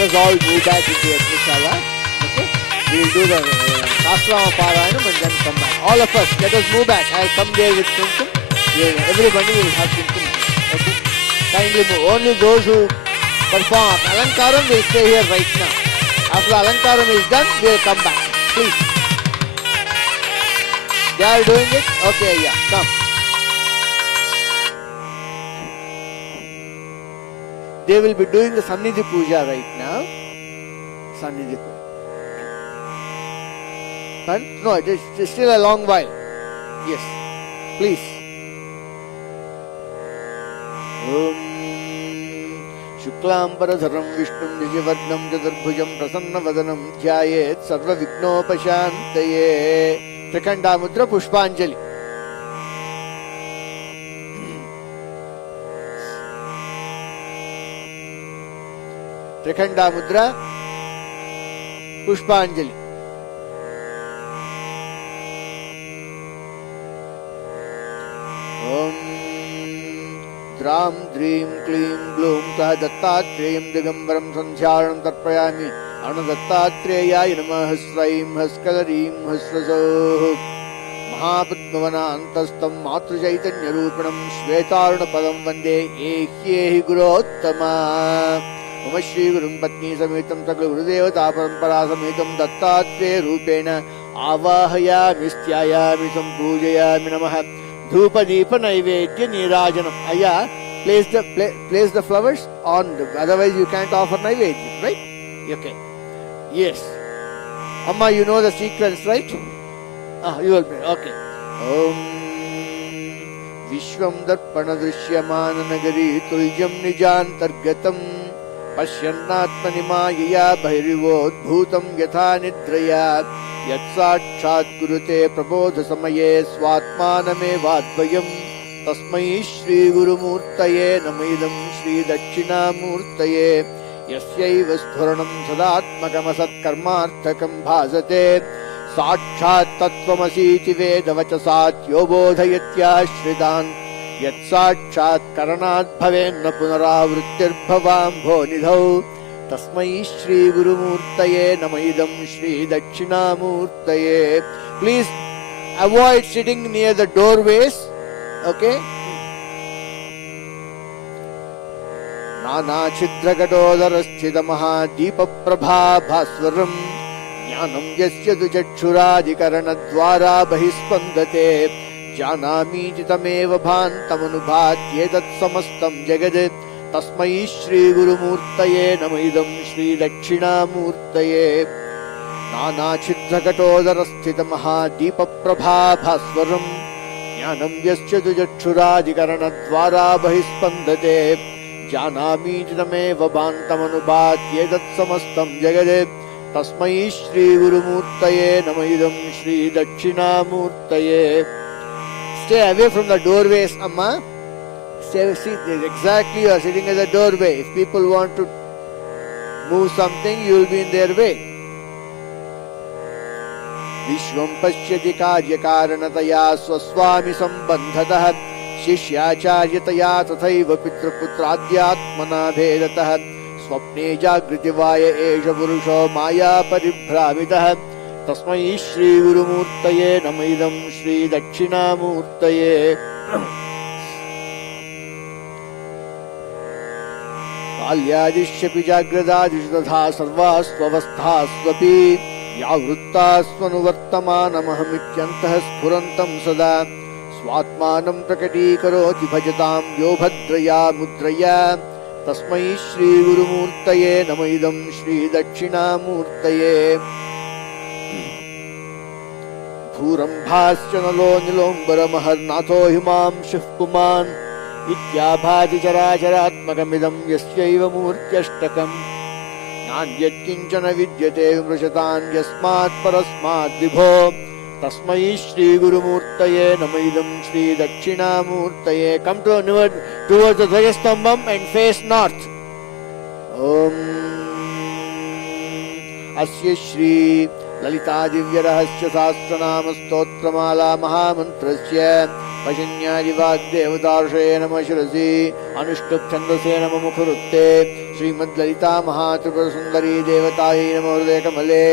us all move back into Yajnašala. Okay? We will do the Sahasranama Parayanam and then come back. All of us, let us move back. I will come there with Kumkum. Everybody will have Kumkum. Okay? Kindly move. Only those who perform Alankaram will stay here right now. After Alankaram is done, we will come back. Please. They are doing it? Okay, yeah. Come. They will be doing the Sannidhi Puja right now. Sannidhi Puja. And no, it is still a long while. Yes. Please. Shuklambaradharam Vishnum Nijavarnam Jadarbhujam Prasannavadanam Dhyayet Sarva Vignopasantaye. Trakanda Mudra Pushpanjali. Trakanda Mudra Pushpanjali. Om Dram Dream Klim Bloom Saha Dattathreyam Digambaram Sandhyaranam Tarpayami Anadattatreyaya Namah Sraim Haskalarim Hasrasoh Mahapadmavana Antastam Matru Chaitanya Rupanam Shvetaruna Padam Vande Ekyehi Gurottama Mama Shri Gurum Patni Sametam Sakla Gurudevata Parampara Sametam Dattatreya Rupena Avahaya Mistyaya Misam Pujaya Minamaha Dhupa Deepa Naivedya Nirajanam. Aya, place the flowers on them. Otherwise you can't offer Naivedya, right? Okay. Yes. Amma, you know the sequence, right? You will pray. Okay. Om Vishwam Darpana Drishyamana Nagari Tuljam Nijantargatam Pashyannatmani Mayaya Bhairivod Bhutam Yatha Nidraya Yatsakshāt Gurute Prabodha Samaye Swatmaname Vadvayam Tasmai Shri Guru Murtaye Namaidam Shri Dakshina Murtaye Yasyaiva Sthuranam Sadatmakam Karmarthakam Bhasate Sakshāt Tattvamasi Vedavachasat Yobodhayatya Shridan Yatsakshāt Karanat Bhavenna Punaravrittir Bhavam Bhonidhau Tasmai Shri Guru Murtaye Namaidam Shri Dakshina Murtaye. Please avoid sitting near the doorways. Okay? Nana Chidra Gadodharasthita Maha Deepa Prabha Bhaswaram Jnanam Yasya Duchakshuradikarana Dvara Bahispandate Janami Chitameva Bhantamanubhatyetat Samastam Jagad Tasmai Shri Guru Murtaye Namaidam Shri Dakshina Murtaye Nana Chidra Gadodharasthita Maha Deepa Prabha Bhaswaram Jnanam Yasya Duchakshuradikarana Dvara Bahispandate Janami Chitameva Bhantamanubhatyetat Samastam Jagad Tasmai Shri Guru Murtaye Namaidam Shri Dakshina Murtaye. Stay away from the doorways, Amma. See, exactly you are sitting at the doorway. If people want to move something, you will be in their way. Vishvam Pashyati Karyakaranataya Swaswami Sambandhatah Shishyacharya Tathaiva Pitraputradyatmana Bhedatah Swapne Jagritivaya Esha Purusho Maya Paribhramitah Tasmai Shri Guru Murtaye Namaidam Shri Dakshina Murtaye. Balyadishyapi Jagradadishu Tadha Sarvastvavasthasvapi Yavruttasvanuvartamanamahamityantah Sphurantam Sada Swatmanam Prakatikaroti Bhajatam Yobhadraya Mudraya Tasmai Shri Guru Murtaye Namaidam Shri Dakshina Murtaye. Bhuram Bhaschanalo Nilombara Maharnatho Himam Shivpuman Ityabhati Characharatmakamidam Yasyaiva Murtyashtakam Nanyatkinchana Vidyate Vrashatan Yasmat Parasmat Vibho Tasmai Shri Guru Murtaye Namaidam Shri Dakshina Murtaye. Come towards the Dvajastambam and face north. Om Asya Shri Lalita Divya Rahasya Sahasranama Stotramala Mahamantrasya पशन्यादिवाग्देवतार्षे नमः शिरसि अनुष्टुप् छन्दसे नमः मुखरुत्ते श्रीमद्ललिता महात्रिपुरसुन्दरी देवतायै नमः हृदयकमले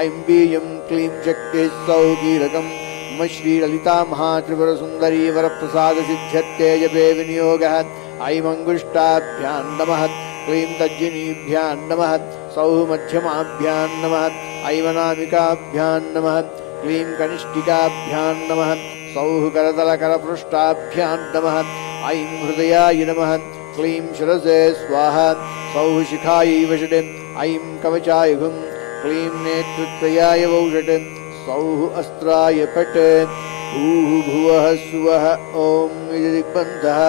ऐं बीजं क्लीं शक्तिः सौः कीलकम् नमः श्रीललिता महात्रिपुरसुन्दरी वरप्रसादसिद्ध्यर्थे जपे विनियोगः ऐं अङ्गुष्ठाभ्यां नमः क्लीं तज्जिनीभ्यां नमः सौः मध्यमाभ्यां नमः ऐं अनामिकाभ्यां नमः क्लीं कनिष्ठिकाभ्यां नमः सौः करतलकरपृष्ठाभ्यां नमः ऐं हृदयाय नमः क्लीं शिरसे स्वाहा सौः शिखायै वषट् ऐं कवचाय हुं क्लीं नेत्रत्रयाय वौषट् सौः अस्त्राय फट् भूः भुवः सुवः ॐ दिग्बन्धः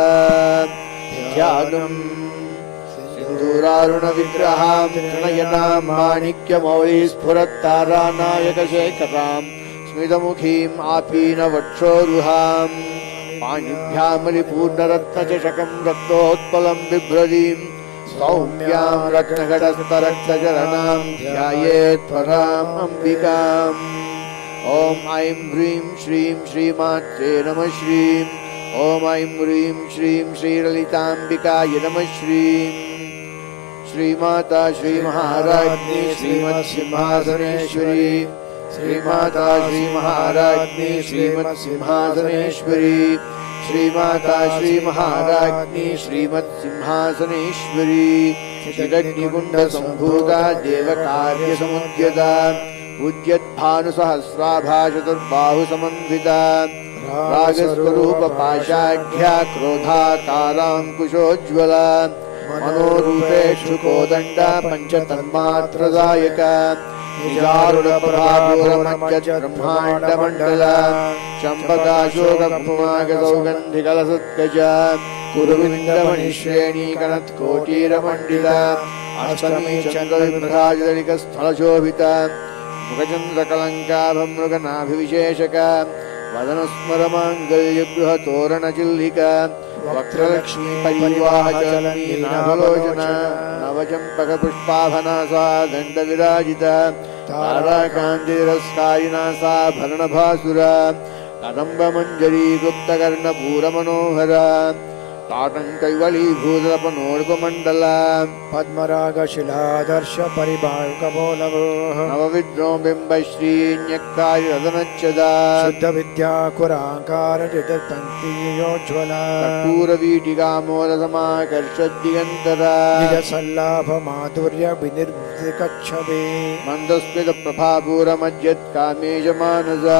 ध्यानम् सिन्दूरारुणविग्रहां त्रिनयनां माणिक्यमौलिस्फुरत्तारानायकशेखरां स्मितमुखीम् आपीनवक्षोरुहां पाणिभ्यामलिपूर्णरत्नचषकं रक्तोत्पलं बिभ्रतीं सौम्यां रत्नघटस्थरक्तचरणां ध्यायेत् पराम् अम्बिकाम् ॐ ऐं ह्रीं श्रीं श्रीमात्रे नमः श्रीं ॐ ऐं ह्रीं श्रीं श्रीललिताम्बिकाय नमः श्रीं श्रीमाता श्रीमहाराज्ञी श्रीमत्सिंहासनेश्वरी श्रीमाता श्रीमहाराज्ञी श्रीमत्सिंहासनेश्वरी श्रीमाता श्रीमहाराज्ञी श्रीमत्सिंहासनेश्वरी श्रीरग्निकुण्डसम्भूता देवकार्यसमुद्यता उद्यद्भानुसहस्राभा चतुर्बाहुसमन्विता रागस्वरूपपाशाढ्या क्रोधाकाराङ्कुशोज्ज्वला मनोरूपेषु कोदण्डा पञ्चतन्मात्रदायका निजारुणप्रभापूरमज्जब्रह्माण्डमण्डला चम्पकाशोककुमागसौगन्धिकलसत्कजा कुरुविन्दमणिश्रेणीकनत्कोटीरमण्डिता अष्टमी चन्द्रविभ्राजदलिकस्थलशोभिता मुखचन्द्रकलङ्काभमृगनाभिविशेषका वदनस्मरमाङ्गल्यगृहतोरणचिल्लिका वक्त्रलक्ष्मीपरिवाहचलनीनाभलोचना नवचम्पकपुष्पाभनासा दण्डविराजिता ताराकान्तिरस्कारिणा सा भरणभासुरा कदम्बमञ्जरी गुप्तकर्णपूरमनोहरा ताटङ्कैवलीभूतपनोर्पमण्डला पद्मरागशिलादर्श परिभावकबोलवोः नवविद्रोबिम्बश्रीन्यक्कारिरदनच्छदा शुद्धविद्याकुराकार चतुर्पङ्क्तियोज्ज्वला कर्पूरवीटिकामोदसमाकर्षद्दिगन्तरा निजसल्लाभमाधुर्य विनिर्वृतिकच्छवे मन्दस्मितप्रभापूरमज्जत्कामेशमानसा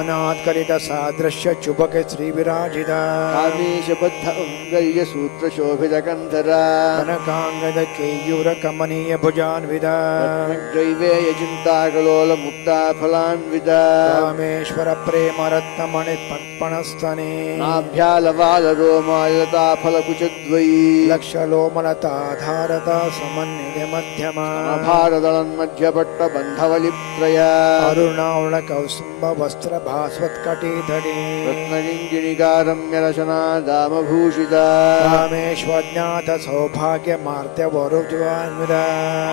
अनात्कलितसादृश्य चुबके श्रीविराजिता कामेशबद्ध सूत्रशोभितकन्धरा कनकाङ्गदकेयूरकमनीय भुजान्विता रत्नग्रैवेयचिन्ताकलोलमुक्ता फलान्विता रामेश्वर प्रेम रत्नमणिपक्पणस्तने नाभ्यालवालरोमालता फलकुचद्वयी लक्षलोमलताधारता समन्वित मध्यमा भारदलन्मध्यपट्टबन्धवलित्रया अरुणावृणकौस्तुम्भ वस्त्र भास्वत्कटिधरे रत्नकिङ्किणिकारम्यरचना दामभूषिता रामेश्वज्ञात सौभाग्यमार्त्यवरुज्वान्विता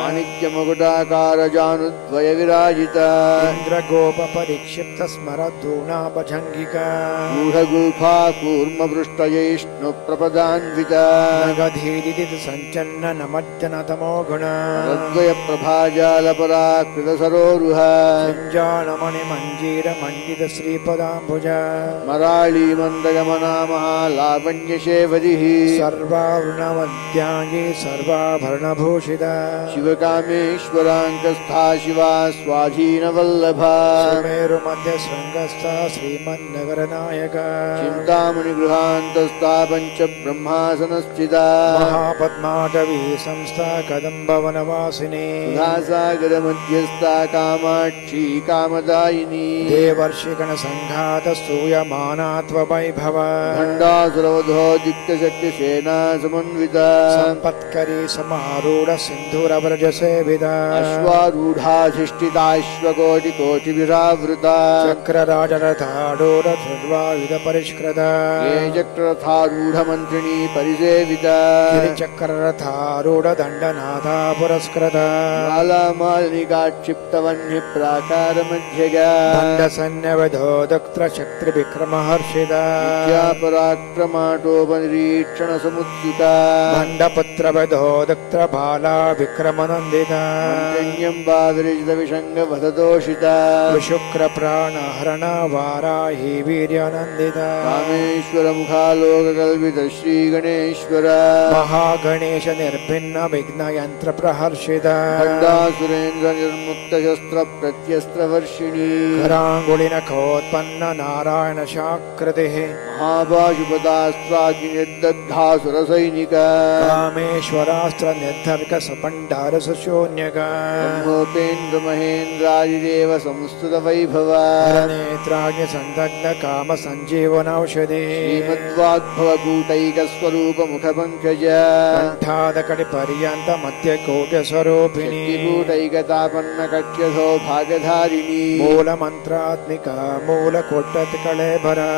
माणिक्यमकुटाकारजानुद्वय विराजिता इन्द्रगोप परिक्षिप्त स्मरदूर्णाभजङ्गिका गूढगुल्फा कूर्मपृष्ठजैष्णुप्रपदान्विता नगधीदिति सञ्चन्न नमज्जनतमो गुण रद्वयप्रभाजालपराकृतसरोरुहा सिञ्जाणमणिमञ्जीर मण्डित श्रीपदाम्बुज मराळी मन्दगमना महालावण्यशेवदिः सर्वावृणवद्याङ्गी सर्वाभरणभूषिता शिवकामेश्वराङ्कस्था शिवा स्वाधीनवल्लभा सुमेरुमध्यशृङ्गस्था श्रीमन्नगरनायका चिन्तामणिगृहान्तस्था पञ्चब्रह्मासनस्थिता महापद्माटवी संस्था कदम्बवनवासिनी सुधासागरमध्यस्था कामाक्षी कामदायिनी देवर्षिगणसङ्घात स्तूयमानात्ववैभव भण्डासुरवधो युक्तशक्तिसेना समन्विता संपत्करी समारूढ सिन्धुरव्रज सेविता अश्वारूढाधिष्ठिताश्वकोटिकोटिभिरावृता चक्रराजरथाडोर ध्रुवायुध परिष्कृता ये चक्ररथारूढमन्त्रिणी परिसेविता गिरिचक्ररथारूढ दण्डनाथा पुरस्कृता ज्वालामालिकाक्षिप्तवह्निः प्राकारमध्यगा दण्डसैन्यविधो दक्त्र शक्तिविक्रमहर्षिता पराक्रमाटोपनिरीक्षणसमुत्सुका दण्डपुत्रविधो दक्त्र बाला विक्रमनन्दिता विषङ्गवधदोषिता शुक्रप्राणहरण वाराही वीर्यानन्दिता कामेश्वरमुखालोककल्पित श्रीगणेश्वर महागणेश निर्भिन्न विघ्नयन्त्र प्रहर्षिता खण्डासुरेन्द्रनिर्मुक्तशस्त्र प्रत्यस्त्रवर्षिणी कराङ्गुलिनखोत्पन्न नारायण शाकृतिः महाभाशुपदास्त्राग्निर्दग्धासुरसैनिका कामेश्वरास्त्र निर्धर्क सपण्डार सुशून्यका ब्रह्मोपेन्द्रमहेन्द्रादिदेव संस्तुतवैभवा नेत्राग्नि संदग्ध काम संजीवनौषधि श्रीमद्वाग्भवकूटैकस्वरूपमुखपङ्कज कंठादकटि पर्यन्त मध्य कोट्य स्वरूपिणी कूटैकतापन्नकट्यधो भागधारिणी मूल मंत्रात्मिका मूल कोट्टत्कळे भरा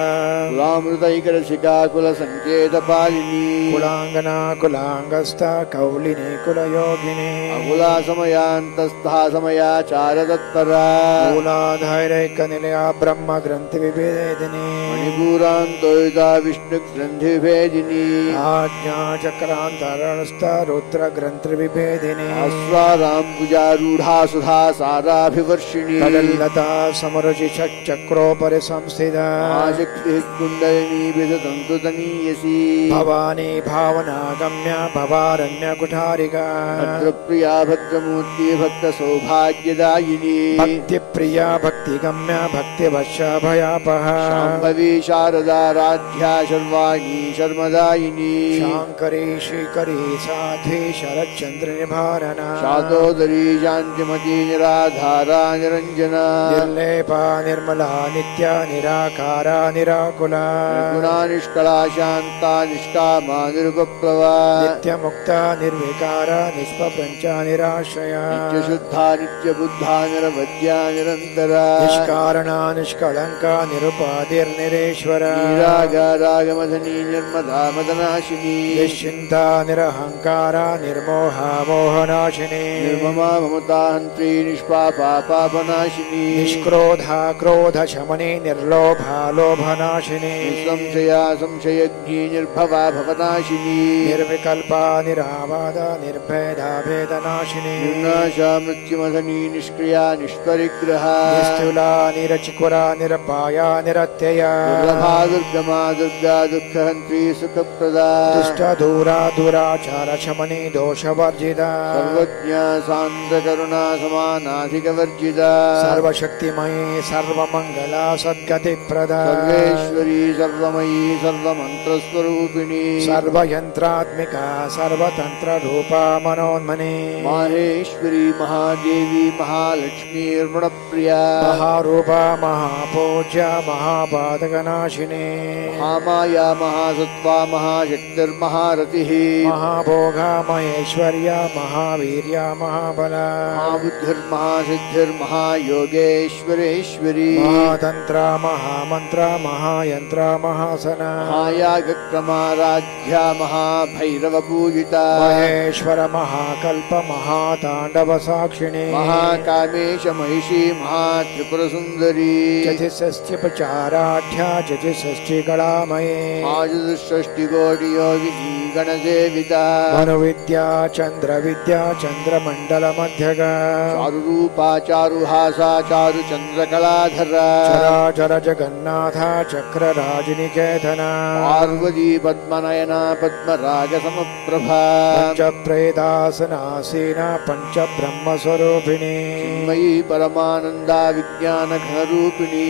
कुलामृतैकरसिका कुलसङ्केतपालिनी कुलांगना कुलांगस्था कौलिनी कुलयोगिनी अकुला समयान्तस्था समयाचारतत्परा मूलाधारैक निलया ब्रह्म ग्रंथि विभेदिनी मणिपूरान्तोयुता विष्णुग्रन्थिभेदिनी आज्ञा चक्रान्तरणस्था रुद्र ग्रंथि विभेदिनी अश्वाराम्बुजारूढा सुधा साराभिवर्षिणी कलल्लता समरुचि चक्रोपरि संस्थिता महाशक्तिः कुण्डलिनी विधतन्तुतनीयसी भवानी भावना गम्या भवारण्य कुठारिका भद्र प्रिया भद्रमूर्ति भक्त सौभाग्यदायिनी भक्ति प्रिया भक्ति गम्या भक्ति वश्या भयापहा शाम्भवी शारदा राध्या शर्वाणी शर्मदायिनी शांकरी श्रीकरी साध्वी शरच्चंद्र निभारणा शातोदरी शान्तिमती निराधारा निरञ्जना निर्लेपा निर्मला नित्या निराकारा निराकुला निर्गुणा निष्कला शान्ता निष्कामा निरुपप्लवा नित्य मुक्ता निर्विकारा निष्प्रपञ्चा निराश्रया नित्यशुद्धा नित्यबुद्धा निरवध्या निरन्तरा निष्कारणा निष्कलंका निरुपाधिर्निरेश्वरा निरागा रागमदनी निर्मदा मदनाशिनी निश्चिन्ता निरहंकारा निर्मोहा मोहनाशिनी निर्ममा ममता हन्त्री निष्पापा पापनाशिनी निष्क्रोधा क्रोध शमनी निर्लोभा लोभनाशिनी निसंशया संशयज्ञी निर्भवा भवनाशिनी निर्विकल्पा निरावादा निर्भेदा भेदनाशिनी निर्नाशा मृत्युमदनी निष्क्रिया निष्परिग्रहा निस्तुला निरचिकुरा निरपाया निरत्यया दुर्लभा दुर्गमा दुर्गा दुःखहन्त्री सुखप्रदा दुष्टधूरा दुराचार शमनी दोषवर्जिता सर्वज्ञा सान्द्रकरुणा समानाधिकवर्जिता सर्वशक्तिमयी सर्वमङ्गला सद्गतिप्रदा सर्वेश्वरी सर्वमयी सर्वमन्त्रस्वरूपिणी सर्वयन्त्रात्मिका सर्वतन्त्ररूपा मनोन्मनी माहेश्वरी महादेवी महालक्ष्मीर्मणप्रिया महारूपा महापूज्या महापातकनाशिनी महामाया महासत्त्वा महाशक्तिर्महारतिः महाभोगा महेश्वर्या महावीर्या महाबला महाबुद्धिर्महासिद्धिर्महायोगेश्वरेश्वरी महातन्त्रा महामन्त्रा महायन्त्रा महासना महायागक्रमाराध्या महाभैरवपूजिता महेश्वर महाकल्प महाताण्डव साक्षिणी महाकामेश महिषी महात्रिपुरसुन्दरी चतुष्षष्ट्युपचाराढ्या चतुष्षष्टिकलामये आजुषष्टिकोटियोगिनी गणसेविता मनुविद्या चन्द्रविद्या चन्द्रमण्डलमध्यगा चारुरूपा चारुहासा चारुचन्द्रकलाधरा चराचर जगन्नाथा चक्रराजनिकेतना पार्वती पद्मनयना पद्मरागसमप्रभा पञ्चप्रेदासनासीना पञ्चब्रह्मस्वरूपिणी मयि परमानन्दा विज्ञानघनरूपिणी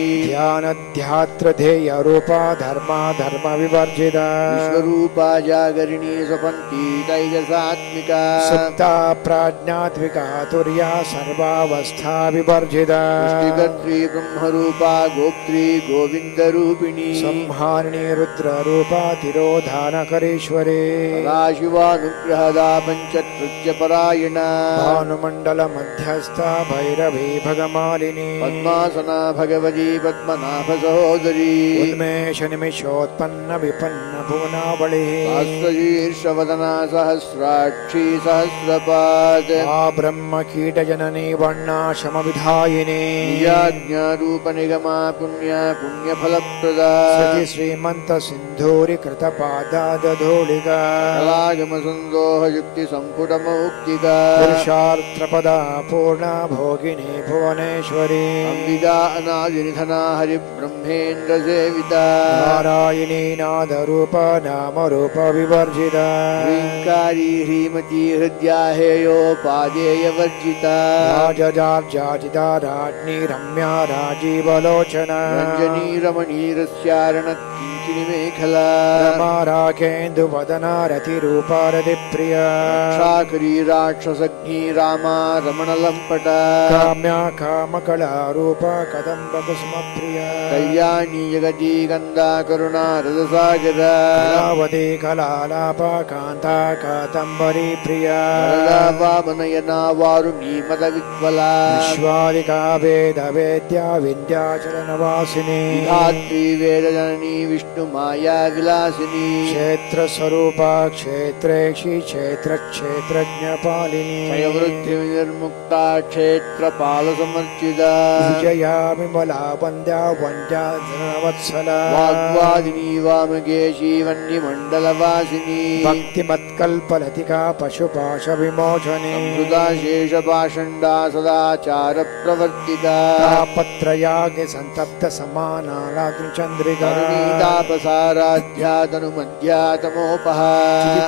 ध्यानध्यात्रधेयरूपा धर्मा धर्मविवर्जिता विश्वरूपा जागरिणी स्वपन्ती तैजसात्मिका सुप्ता प्राज्ञात्मिका तुर्या सर्वावस्था विवर्जिता सृष्टिकर्त्री ब्रह्मरूपा गोप्त्री गोविन्दरूपिणी संहारिणी रुद्ररूपा तिरोधानकरेश्वरे सदाशिवानुग्रहदा पञ्चकृत्यपरायणा भानुमण्डल मध्यस्था भैरवी भगमालिनी पद्मासना भगवती पद्मनाभ सहोदरी उन्मेष निमिषोत्पन्न विपन्न भुवनावली सहस्रशीर्षवदना सहस्राक्षी सहस्रपाद आ ब्रह्म कीट जननी वर्णाशम विधायिनी निजाज्ञारूप निगमा पुण्या पुण्यफलप्रदा सति श्रीमंत सिंधूरि कृत पादादधूलिका कलागम संदोह युक्ति संपुट मौक्तिका पुरुषार्थपदा पूर्णा भोगिनी भुवनेश्वरी अंबिका अनादिनिधना हरि ब्रह्मेन्द्र सेविता नारायणी नाद रूप नाम रूप विवर्जिता ह्रींकारी ह्रीमती हृद्या हेयोपादेय वर्जिता राजजार्जाजिता राज्ञी रम्या राजीवलोचना रंजनी रमणीरस्यारण किंकिणी मेखला रमा राकेन्दुवदना रतिरूपा रतिप्रिया रक्षाकरी राक्षसज्ञी रामा रमणलम्पटा काम्या कामकला रूपा कदम्ब कुसुमप्रिया कल्याणी जगती गंगा करुणा रससागरा कलावती कलालापा कान्ता कादम्बरी प्रिया वरदा वामनयना वारुणी मदविह्वला विश्वादिका वेद वेद्या विन्ध्याचलनवासिनी धात्री वेदजननी विष्णुमाया विलासिनी क्षेत्रस्वरूपा क्षेत्रेक्षी क्षेत्रक्षेत्रज्ञपालिनी क्षयवृद्धिर्मुक्ता क्षेत्रपालसमर्चिता विजया विमला वन्द्या वन्द्या जनवत्सला वाग्वादिनी वामकेशी वह्निमण्डलवासिनी भक्तिमत्कल्पलतिका पशुपाश विमोचने अमृता शेषपाषण्डा सदाचार प्रवर्तिता तापत्रयाग्नि संतप्त समानालाग्निचन्द्रिका करुणीतापसाराध्यातनुमध्यातमोपहा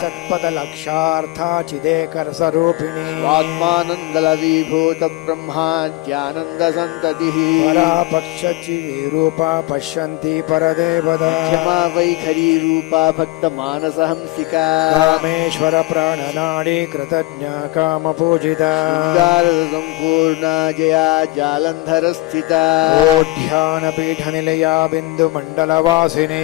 तत्पदलक्षार्था चिदेकर स्वरूपिणी स्वात्मानन्दलवीभूत ब्रह्माद्यानन्द सन्ततिः परापक्षचिरूपा पश्यन्ति परदेवता क्षमा वैखरी रूपा भक्तमानसहंसिका कामेश्वर प्राणनाडी कृतज्ञा कामपूजिता सम्पूर्णा जया जालन्धरस्थिता ध्यानपीठनिलया बिन्दुमण्डलवासिनी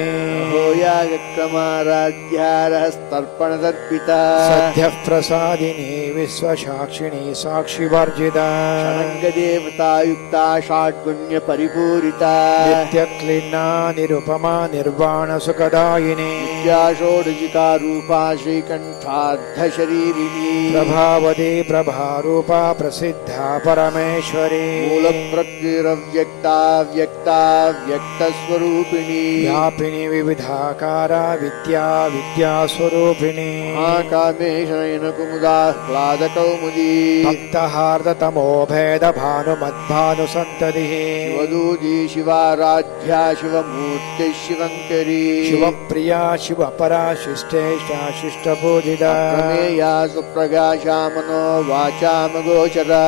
भूयागक्रमाराध्यारस्तर्पणदर्पिता सद्यः प्रसादिनी विश्वसाक्षिणी साक्षिवर्जिता षडङ्गदेवतायुक्ता षड्गुण्यपरिपूरिता नित्यक्लिन्ना निरुपमा निर्वाणसुखदायिनी नित्या षोडशिका रूपा श्रीकण्ठार्धशरीरिणी प्रभावती प्रभारूपा प्रसिद्धा परमेश्वरी मूलप्रकृतिरव्यक्ता व्यक्ता व्यक्तस्वरूपिणी व्यापिनी विविधाकारा विद्या विद्यास्वरूपिणी महाकामेश नयनकुमुदाह्लादकौमुदी भक्तहार्दतमो भेद भानुमद्भानुसन्ततिः शिवदूती शिवाराध्या शिवमूर्तिः शिवङ्करी शिवप्रिया शिवपरा शिष्टेष्टा शिष्टपूजिता प्रमेया सुप्रकाशा मनो वाचामगोचरा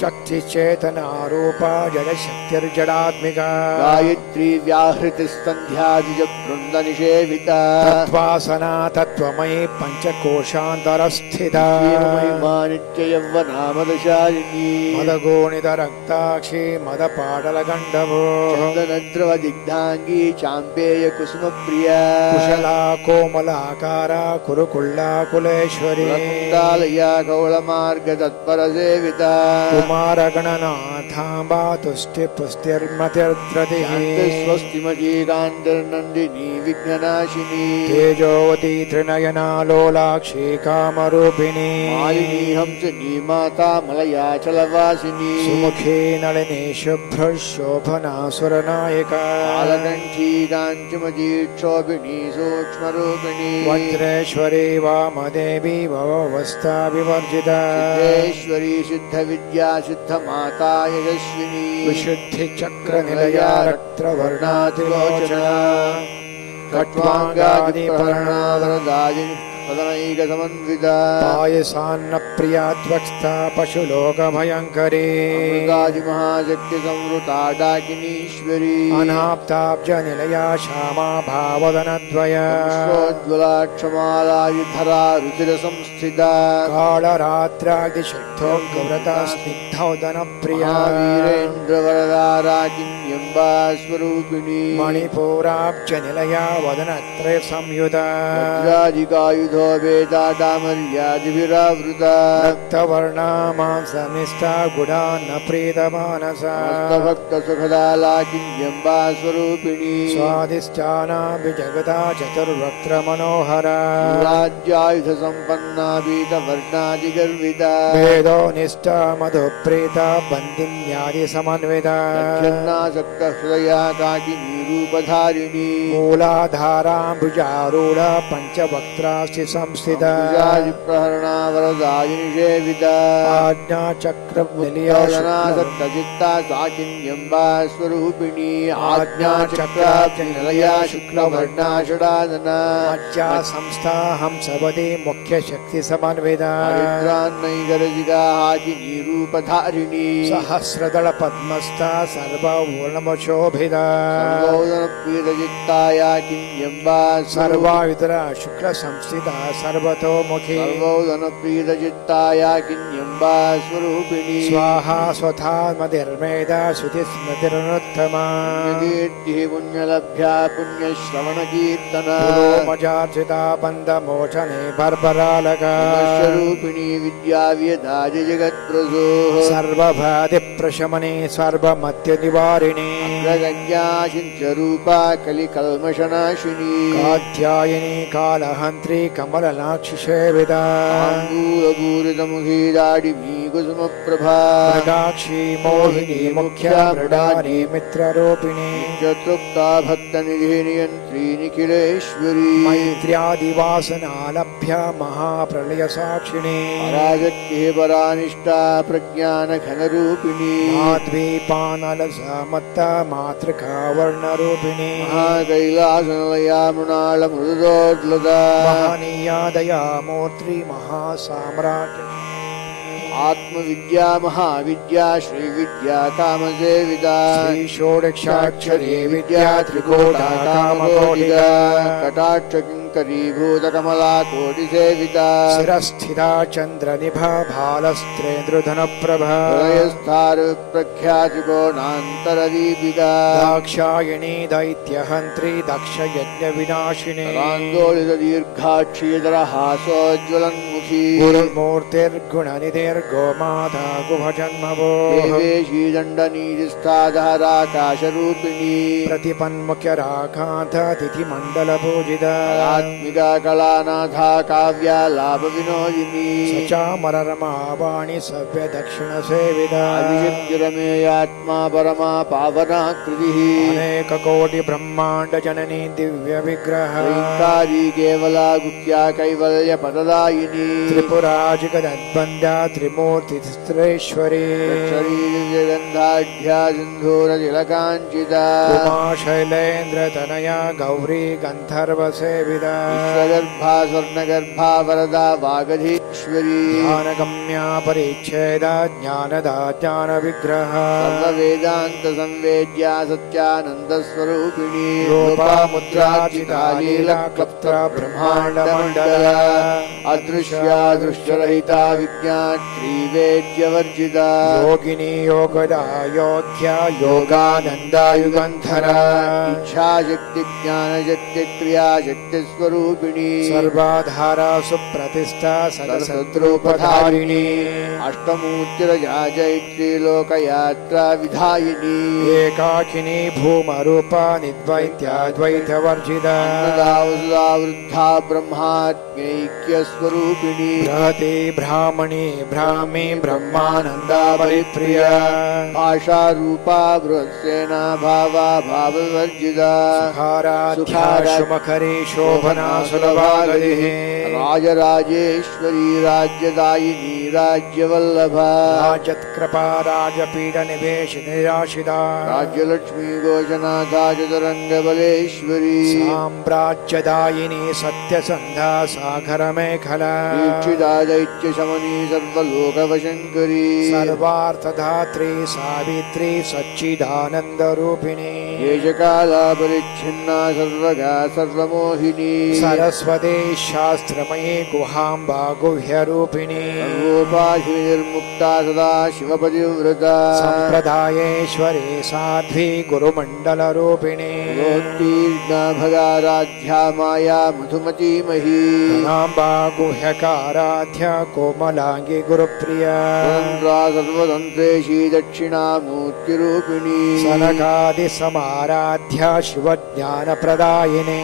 शक्तिचेतना रूपा जडशक्तिर्जडात्मिका गायत्री व्याहृतिस्सन्ध्यादिज वृन्दनिषेविता तत्त्वासना तत्त्वमयी पञ्चकोशान्तरस्थिता महिमा नित्ययौवनामदशालिनी मदगोणितरक्ताक्षी मदपाटलगण्डभो चन्दनद्रवदिग्धाङ्गी चाम्पेय कुसुमप्रिया कुशला कोमलाकारा कुरुकुल्ला कुलेश्वरी कुण्डालया कौलमार्गतत्परसेविता कुमारगणनाथाम्बा तुष्टिपुष्टिर्मतिर्द्रतिः स्वस्तिमती कान्तर्नन्दिनी विघ्ननाशिनी तेजोवती त्रिनयना लोलाक्षी कामरूपिणी मालिनी हंसनी माता मलयाचलवासिनी सुमुखी नलिनी शुभ्र शोभना सुरनायिका कालकण्ठी काञ्चमती क्षोभिनी सूक्ष्मरूपिणी वज्रेश्वरी वामदेवी भववस्था विवर्जिता सिद्धेश्वरी सिद्धविद्या सिद्धमाता यशस्विनी विशुद्धिचक्रनिलया रक्तवर्णातिलोचना खट्वाङ्गादिपर्णादरदायिनी वदनैकसमन्विता पायसान्न प्रिया त्वक्स्था पशुलोकभयङ्करी महाशक्तिसंवृता डाकिनीश्वरी अनाप्ताब्जनिलया श्यामा भावदनद्वय क्षमालायुधरा रुचिरसंस्थिता कालरात्रादिशक्तोऽङ्गव्रता स्निग्धौदनप्रिया वीरेन्द्रवरदारा किन्यम्बा स्वरूपिणी मणिपुराब्जनिलया वदनत्रयसंयुता वज्राधिकायुधो वेदाडामर्यादिभिरावृता रक्तवर्णा मांसमिष्टा गुडान्न प्रीतमानसा भक्तसुखदाला किन्यम्बा स्वरूपिणी स्वादिष्टानाभिजगदा चतुर्वक्त्रमनोहरा राज्यायुध सम्पन्ना वीतवर्णादिगर्विता वेदो निष्ठा मधुप्रीता बन्दिन्यादिसमन्विता हृदया काकिनी रूपधारिणी मूलाधाराम्बुजारूढा पञ्चवक्त्रास्ति संस्थिता प्रहरणा वरदायिनी सेविता आज्ञाचक्रनिलया सप्तचित्ता साकिन्यम्बा स्वरूपिणी आज्ञाचक्रानिलया शुक्लवर्णा षडानना आज्ञा संस्था हंसवदे मुख्यशक्तिसमन्विता नैगरजिगा हाकिनी रूपधारिणी सहस्रदल पद्मस्था सर्ववर्णमशोभिता सर्वोदनप्रीतचित्ताया किन्यम्बा सर्वायुधरा शुक्लसंस्थिता सर्वतोमुखी सर्वोदनप्रीतचित्ताया किन्यम्बा स्वरूपिणी स्वाहा स्वधामधिर्मेधा श्रुतिस्मृतिरनुत्तमा कीर्तिः पुण्यलभ्या पुण्यश्रवणकीर्तना मजार्चिता बन्धमोचने बर्बरालका स्वरूपिणी विद्याव्यधाज जगत्प्रसोः सर्वभादिप्रशमने सर्वमत्यनिवारिणे प्रगञ्जाचिन्त्यरूपा कलिकल्मषनाशिनी कात्यायिनी कालहन्त्री कमलनाक्षि सेविता आङ्गूलपूरितमुखी दाडिमी कुसुमप्रभा मृगाक्षी मोहिनी मुख्या मृडानी मित्ररूपिणी चतुप्ता भक्तनिधिः नियन्त्री निखिलेश्वरी मैत्र्यादिवासनालभ्या महाप्रलयसाक्षिणी पराशक्तिः परानिष्ठा प्रज्ञानघनरूपिणी माध्वीपानलसामत्ता मातृका वर्णरूपिणी महाकैलासनलया मृणालमृदोद्लता महनीया दया मूर्ति महासाम्राट् आत्मविद्या महाविद्या श्रीविद्या कामसेविता श्री षोडशाक्षरी विद्या त्रिकोटा कामकोटिका कटाक्ष किङ्करीभूतकमला कोटिसेविता शिरस्थिता चन्द्रनिभा भालस्त्रेन्द्रधनप्रभा हृदयस्थार प्रख्यातिकोणान्तरदीपिका दाक्षायिणी दैत्यहन्त्री दक्षयज्ञविनाशिनी दीर्घाक्षीधरहासोज्ज्वलन्मुखी गुरुर्मूर्तिर्गुणनिधिर्गोमाता गुभजन्मवो देवेशी दण्डनीतिस्थाधाराकाशरूपिणी प्रतिपन्मुख्यराकान्त तिथिमण्डलपूजिता आत्मिका कलानाथा काव्या लाभविनोदिनी सचामररमावाणि सव्यदक्षिणसेविता आदिशक्तिरमेयात्मा परमा पावनाकृतिः अनेककोटिब्रह्माण्डजननी दिव्यविग्रह ह्रीङ्कारी केवला गुह्या कैवल्यपददायिनी त्रिपुराजिगदद्वन्द्या त्रिमूर्तिस्त्रेश्वरी शरीरगन्धाढ्या सिन्धूरतिलकाञ्चिता उमाशैलेन्द्रतनया गौरी गन्धर्वसेविता विश्वगर्भा स्वर्णगर्भा वरदा वागधीश्वरी ज्ञानगम्या परिच्छेदा ज्ञानदा ज्ञानविग्रह सर्ववेदान्तसंवेद्या सत्यानन्दस्वरूपिणी लोपामुद्रार्चिता लीला क्लप्त्रा ब्रह्माण्डमण्डला अदृश्या दृश्यरहिता विज्ञात्री वेद्यवर्जिता योगिनी योगदा योग्या योगानन्दा युगन्धरा इच्छाशक्ति ज्ञानशक्ति क्रियाशक्तिस्वरूपिणी सर्वाधारा सुप्रतिष्ठा सदसद्रूपधारिणी अष्टमूर्तिरजा चैत्री लोकयात्रा विधायिनी एकाकिनी भूमरूपा निद्वैत्याद्वैतवर्जिता वृद्धा ब्रह्मात्मैक्यस्वरूपिणी रूपिणी बृहते ब्राह्मणे ब्राह्मे ब्रह्मानन्दा परिप्रिया भाषा रूपा बृहत्सेना भावा भाववर्जिता सुखाराध्या शुमकरे शोभना सुलभा गतिः राजराजेश्वरी राज्यदायिनी राज्यवल्लभा राजत्कृपा राजपीठ निवेश निराशिता राज्यलक्ष्मी गोशनाथा चतुरङ्गबलेश्वरी साम्राज्यदायिनी सत्यसन्धा सागरमेखला दीक्षिता दैत्यशमनी सर्वलोकवशङ्करी सर्वार्थधात्री सावित्री सच्चिदानन्दरूपिणी देशकाला परिच्छिन्ना सर्वगा सर्वमोहिनी सरस्वती शास्त्रमयी गुहाम्बा गुह्यरूपिणी सर्वोपाधिनिर्मुक्ता सदा शिवपतिव्रता सम्प्रदायेश्वरी साध्वी गुरुमण्डलरूपिणी उत्तीर्णा भगाराध्या माया मधुमती मही गुहाम्बा गुह्यकाराध्या कोमलाङ्गी गुरुप्रिया स्वतन्त्रा सर्वतन्त्रेशी दक्षिणामूर्तिरूपिणी सनकादिसमाराध्या शिवज्ञानप्रदायिनी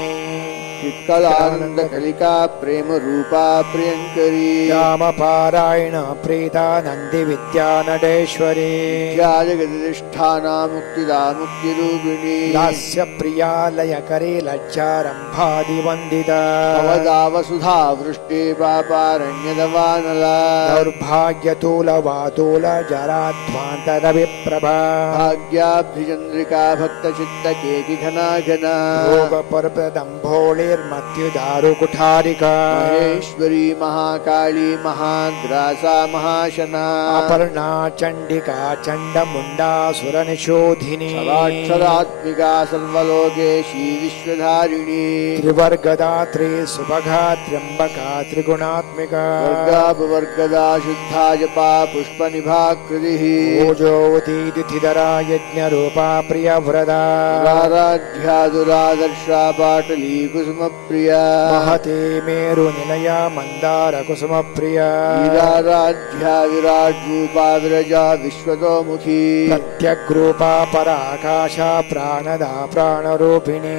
चित्कलानन्दकलिका प्रेमरूपा प्रियङ्करी रामपारायण प्रीता नन्दिविद्या नटेश्वरी जगतिष्ठाना मुक्तिदा मुक्तिरूपिणी दास्य प्रिया लयकरी लज्जारम्भादिवन्दिता भवदावसुधा वृष्टि पापारण्यदवानला दौर्भाग्यतूलवातूल जराध्वान्तरविप्रभा भाग्याब्धिचन्द्रिका भक्तचित्तकेकि घना घना रोगपर्वदम्भोळिर्मत्युदारुकुठारिका महेश्वरी महाकाली महाग्रासा महाशना अपर्णा चण्डिका चण्डमुण्डासुरनिशोधिनी सदाक्षरात्मिका सर्वलोकेशी विश्वधारिणी त्रिवर्गदात्री सुभगा त्र्यम्बका त्रिगुणात्मिका वर्गापवर्गदा शुद्धा जपा पुष्पनिभाकृतिः ओजोऽतिथिधरा यज्ञरूपा प्रियव्रता आराध्या दुरादर्शा पाटली कुसुमप्रिया महती मेरुनिलया मन्दारकुसुमप्रिया वीराराध्या विराट्रूपा विरजा विश्वतोमुखी प्रत्यग्रूपा पराकाशा प्राणदा प्राणरूपिणी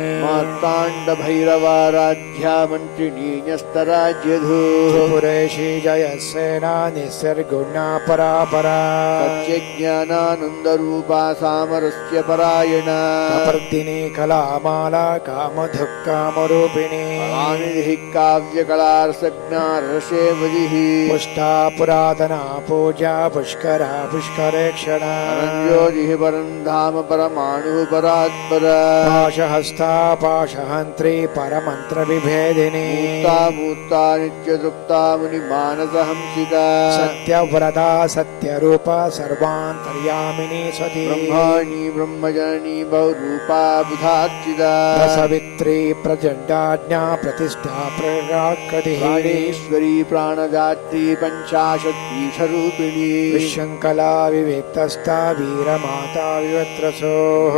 मार्ताण्डभैरवाराध्या मन्त्रिणी न्यस्तराज्यधू त्रिपुरेशी जयसेना निसर्गुणा परापरा सत्यज्ञानानन्दरूपा सामरस्य परायणा कपर्दिनी कलामाला कामधुक्कामरूपिणी कामिनिः काव्यकलारसज्ञारसेवदिः पुष्टा पुरातना पूजा पुष्करा पुष्करेक्षणा परञ्ज्योतिः परं धाम परमाणुः परात्परा पाशहस्ता पाशहन्त्री परमन्त्रविभेदिनी मूर्ता नित्यतृप्ता मुनिमानसहंसिका सत्यव्रता सत्यरूपा सर्वान्तर्यामिनी सती ब्रह्माणी ब्रह्मजननी बहुरूपा बुधार्चिता रसवित्री प्रचण्डाज्ञा प्रतिष्ठा प्रराकृतिः प्राणेश्वरी प्राणदात्री पञ्चाशत्पीठरूपिणी विशङ्कला विवेक्तस्था वीरमाता विवत्रसोः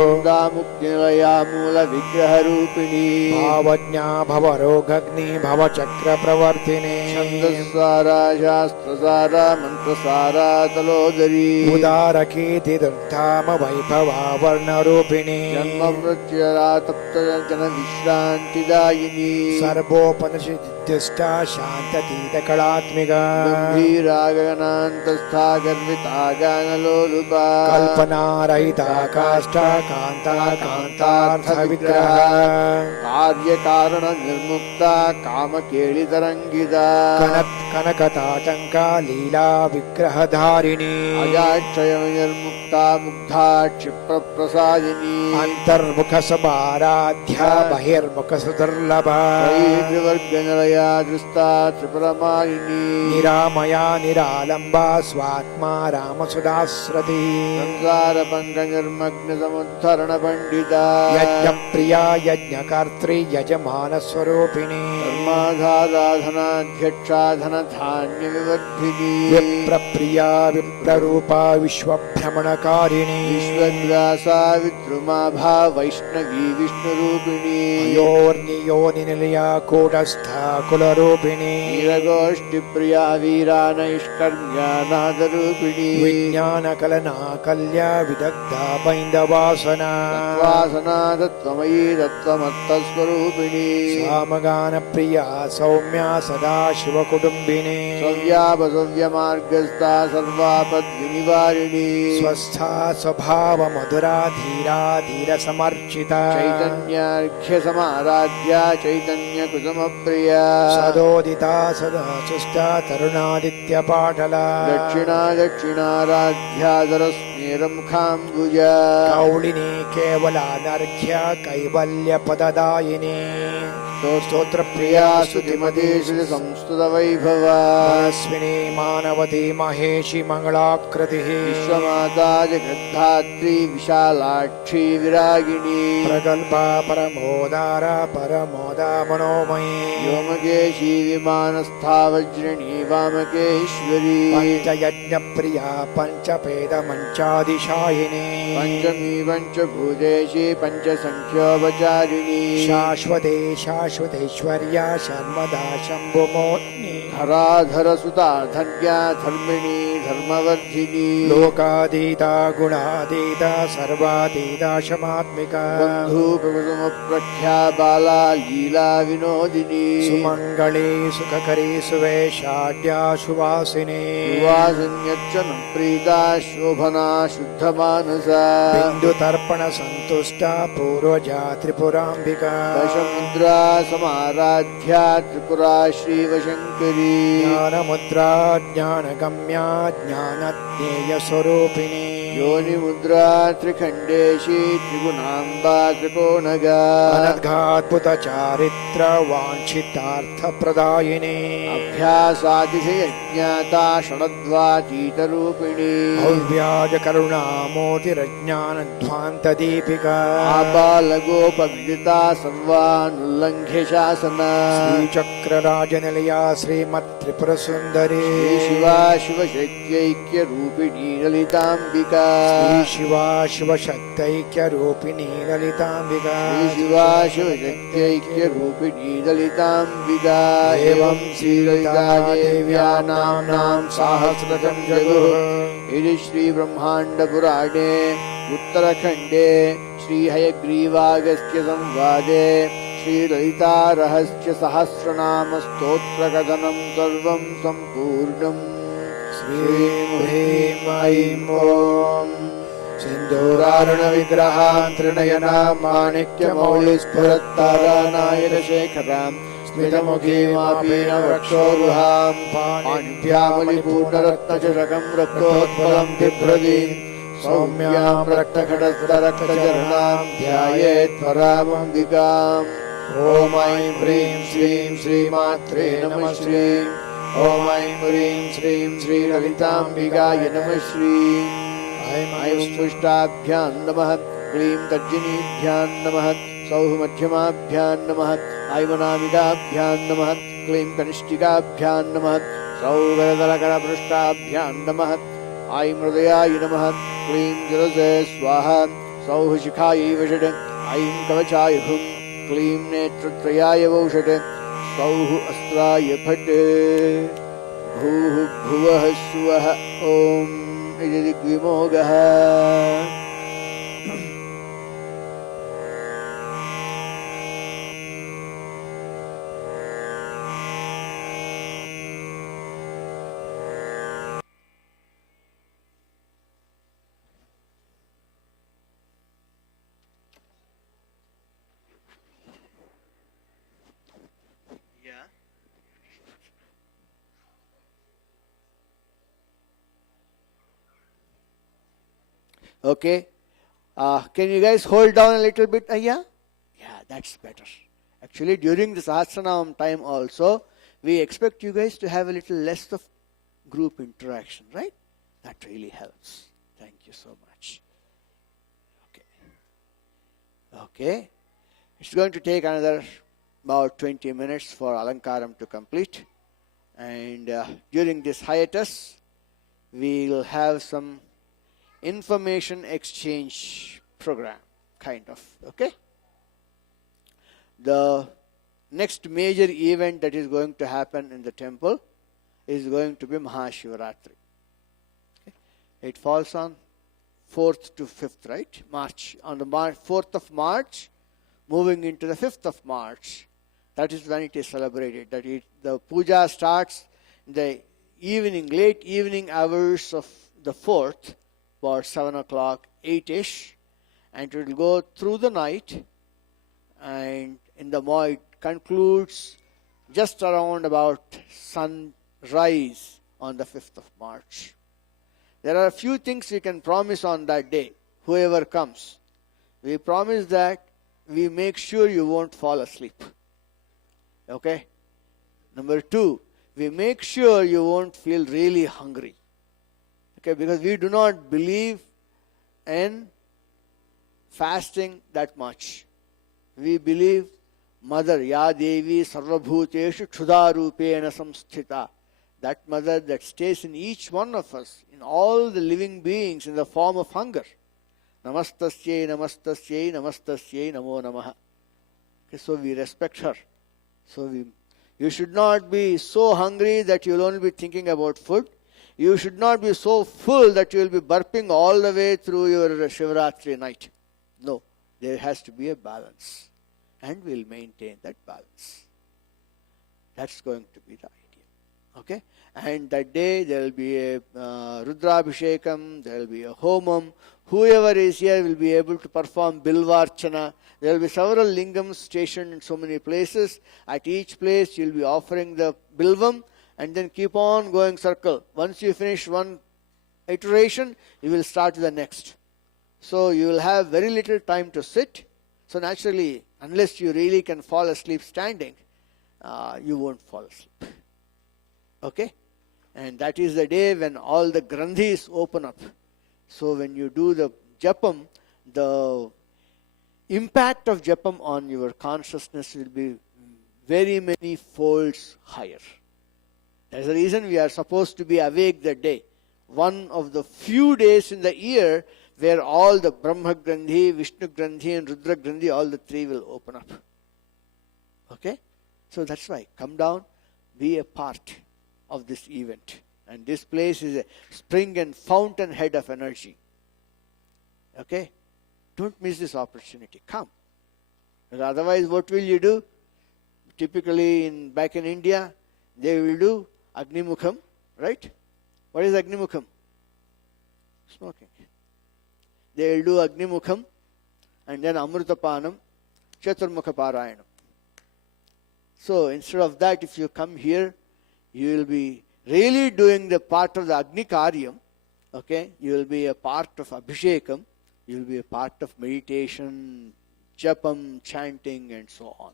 मुक्तिनिलया मूलविग्रहरूपिणी भावज्ञा भवरोगग्नि भवचक्रप्रवर्तिनी छन्दस्सारा शास्त्रसारा मन्त्रसारा तलोदरी उदारकीर्तिदुर्धाम वैभवा वर्णरूपिणी जन्ममृत्युरा तप्तजनविश्रान्तिदायिनी सर्वोपनिषदिष्टा शान्ततीतकलात्मिका गम्भीरागगनान्तस्था गर्विता गानलोलुपा कल्पनारहिता काष्ठा कान्ता कान्तार्थविग्रह कार्यकारणनिर्मुक्ता कामकेलितरङ्गिता कनकताटङ्का लीला विग्रहधारिणी अजाक्षयनिर्मुक्ता मुग्धा क्षिप्रप्रसादिनी अन्तर्मुखसमाराध्या बहिर्मुखसुदुर्लभा त्रिवर्गनिलया दृष्टा त्रिपुरमालिनी निरामया निरालम्बा स्वात्मा रामसुधास्रती संसारपङ्कनिर्मग्नसमुद्धरणपण्डिता यज्ञप्रिया यज्ञकर्त्री यजमानस्वरूपिणी धर्माधाराधनाध्यक्षा धनधान्यविवर्धिनी विप्रप्रिया विप्ररूपा विश्वभ्रमणकारिणी विश्वग्रासा विद्रुमाभा वैष्णवी विष्णुरूपिणी योनिनिलया कूटस्था कुलरूपिणी वीरगोष्ठिप्रिया वीरानैष्कर्म्या नादरूपिणी विज्ञानकलना कल्या विदग्धा पैन्दवासना वासना तत्त्वमयी तत्त्वमत्तस्वरूपिणी सामगानप्रिया सौम्या सदा शिवकुटुम्बिनी सव्यापसव्यमार्गस्था सर्वापद्विनिवारिणी स्वस्था स्वभावमधुरा धीरा धीरसमर्चिता चैतन्यार्घ्यसमाराध्या चैतन्यकुसुमप्रिया सदोदिता सदा शिष्टा तरुणादित्यपाटला दक्षिणा दक्षिणाराध्या सरस्मेरमुखाम्बुजा कौलिनी केवलानर्घ्य कैवल्यपददायिनी स्तोत्रप्रिया स्तुतिमती श्रुतिसंस्तुतवैभवा मनस्विनी मानवती महेशी मङ्गलाकृतिः विश्वमाता जगद्धात्री विशालाक्षी विरागिणी प्रगल्भा परमोदारा परमोदा मनोमयी व्योमकेशी विमानस्था वज्रिणी वामकेश्वरी पञ्चयज्ञप्रिया पञ्चपेदमञ्चादिशायिनी पञ्चमी पञ्चभूतेशी पञ्चसङ्ख्योपचारिणी शाश्वते शाश्वतेश्वर्या शर्मदा शम्भुमोहिनी धराधरसुता धन्या धर्मिणी धर्मवर्धिनी लोकातीता गुणातीता सर्वातीता शमात्मिका बन्धुकुसुमप्रख्या बाला लीला विनोदिनी सुमङ्गली सुखकरी सुवेशाढ्या सुवासिनी सुवासिन्यर्चनं प्रीता शोभना शुद्धमानसा बिन्दुतर्पण सन्तुष्टा पूर्वजा त्रिपुराम्बिका दशमुद्रा समाराध्या त्रिपुरा श्रीवशङ्करी ज्ञानमुद्रा ज्ञानगम्या ज्ञानज्ञेयस्वरूपिणी योनिमुद्रा त्रिखण्डेशी त्रिगुणाम्बा त्रिकोणगा अनद्घाद्भुतचारित्र वाञ्छितार्थप्रदायिनी अभ्यासातिशयज्ञाता षडद्वातीतरूपिणी भव्याजकरुणामोतिरज्ञानध्वान्तदीपिका आबालगोपविदिता सर्वानुल्लङ्घ्य शासना श्रीचक्रराजनिलया श्रीमत्त्रिपुरसुन्दरी शिवा शिवशक्त्यैक्यरूपिणी ललिताम्बिका श्रीशिवा शिवशक्तैक्यरूपिणी ललिताम्बिका शिवा शिवशक्त्यैक्यरूपिणी ललिताम्बिका एवं श्रीललिता देव्या नाम्नां सहस्रशं जगुः इति श्रीब्रह्माण्डपुराणे उत्तरखण्डे श्रीहयग्रीवागस्त्य संवादे श्रीललितारहस्य सहस्रनाम स्तोत्रकथनं सर्वं सम्पूर्णम् श्रीं ह्रीं ऐं ॐ सिन्दूरारुणविग्रहां त्रिनयनां माणिक्यमौलिस्फुरत्तारानायकशेखरां स्मितमुखीमापीनवक्षोरुहां पाणिभ्यामलिपूर्णरत्नचषकं रक्तोत्पलं बिभ्रतीं सौम्यां रक्तखडस्तरक्तचरणां ध्यायेत् परामम्बिकाम् ॐ ऐं ह्रीं श्रीं श्रीमात्रे नमः श्रीं ॐ ऐं ह्रीं श्रीं श्रीललिताम्बिकाय नमः श्रीं ऐं स्पृष्टाभ्यां नमः क्लीं तर्जिनीभ्यां नमः सौः मध्यमाभ्यां नमः ऐमनामिकाभ्यां नमः क्लीं कनिष्ठिकाभ्यां नमः सौः गरदलकरपृष्ठाभ्यां नमः ऐं हृदयाय नमः क्लीं जलसे स्वाहा सौः शिखायै वषट् ऐं कवचाय हुं क्लीं नेत्रत्रयाय वौषट् सौः अस्त्राय फट् भूः भुवः सुवः ॐ इति दिग्विमोगः Okay. Can you guys hold down a little bit? Yeah, that's better. Actually, during the Sahasranam time also, we expect you guys to have a little less of group interaction, right? That really helps. Thank you so much. Okay. It's going to take another about 20 minutes for Alankaram to complete. And during this hiatus, we'll have some information exchange program, kind of, okay? The next major event that is going to happen in the temple is going to be Mahashivaratri. Okay. It falls on 4th to 5th, right? March. On the 4th of March, moving into the 5th of March, that is when it is celebrated. The puja starts in the evening, late evening hours of the 4th, about 7 o'clock, 8ish, and it will go through the night, and in the morning it concludes just around about sunrise on the 5th of March. There are a few things we can promise on that day, whoever comes. We promise that we make sure you won't fall asleep. Okay? Number 2, we make sure you won't feel really hungry. Okay, because we do not believe in fasting that much. We believe Mother, Ya Devi Sarvabhuteshu Kshudarupena Samsthita. That Mother that stays in each one of us, in all the living beings, in the form of hunger. Namastasye, Namastasye, Namastasye, Namo Namaha. Okay, so we respect her. You should not be so hungry that you will only be thinking about food. You should not be so full that you will be burping all the way through your Shivaratri night. No, there has to be a balance. And we'll maintain that balance. That's going to be the idea. Okay? And that day there will be a Rudrabhishekam, there will be a Homam. Whoever is here will be able to perform Bilvarchana. There will be several lingams stationed in so many places. At each place you will be offering the Bilvam and then keep on going circle. Once you finish one iteration, you will start the next. So you will have very little time to sit. So naturally, unless you really can fall asleep standing, you won't fall asleep. Okay? And that is the day when all the granthis open up. So when you do the japam, the impact of japam on your consciousness will be very many folds higher. That's the reason we are supposed to be awake that day. One of the few days in the year where all the Brahma Granthi, Vishnu Granthi and Rudra Granthi, all the three will open up. Okay? So that's why. Come down, be a part of this event. And this place is a spring and fountainhead of energy. Okay? Don't miss this opportunity. Come. But otherwise, what will you do? Typically, back in India, they will do Agnimukham, right? What is Agnimukham? Smoking. They will do Agnimukham and then Amrutapanam, Chaturmukha Parayanam. So instead of that, if you come here, you will be really doing the part of the Agni Karyam. Okay? You will be a part of Abhishekam. You will be a part of meditation, Japam, chanting and so on.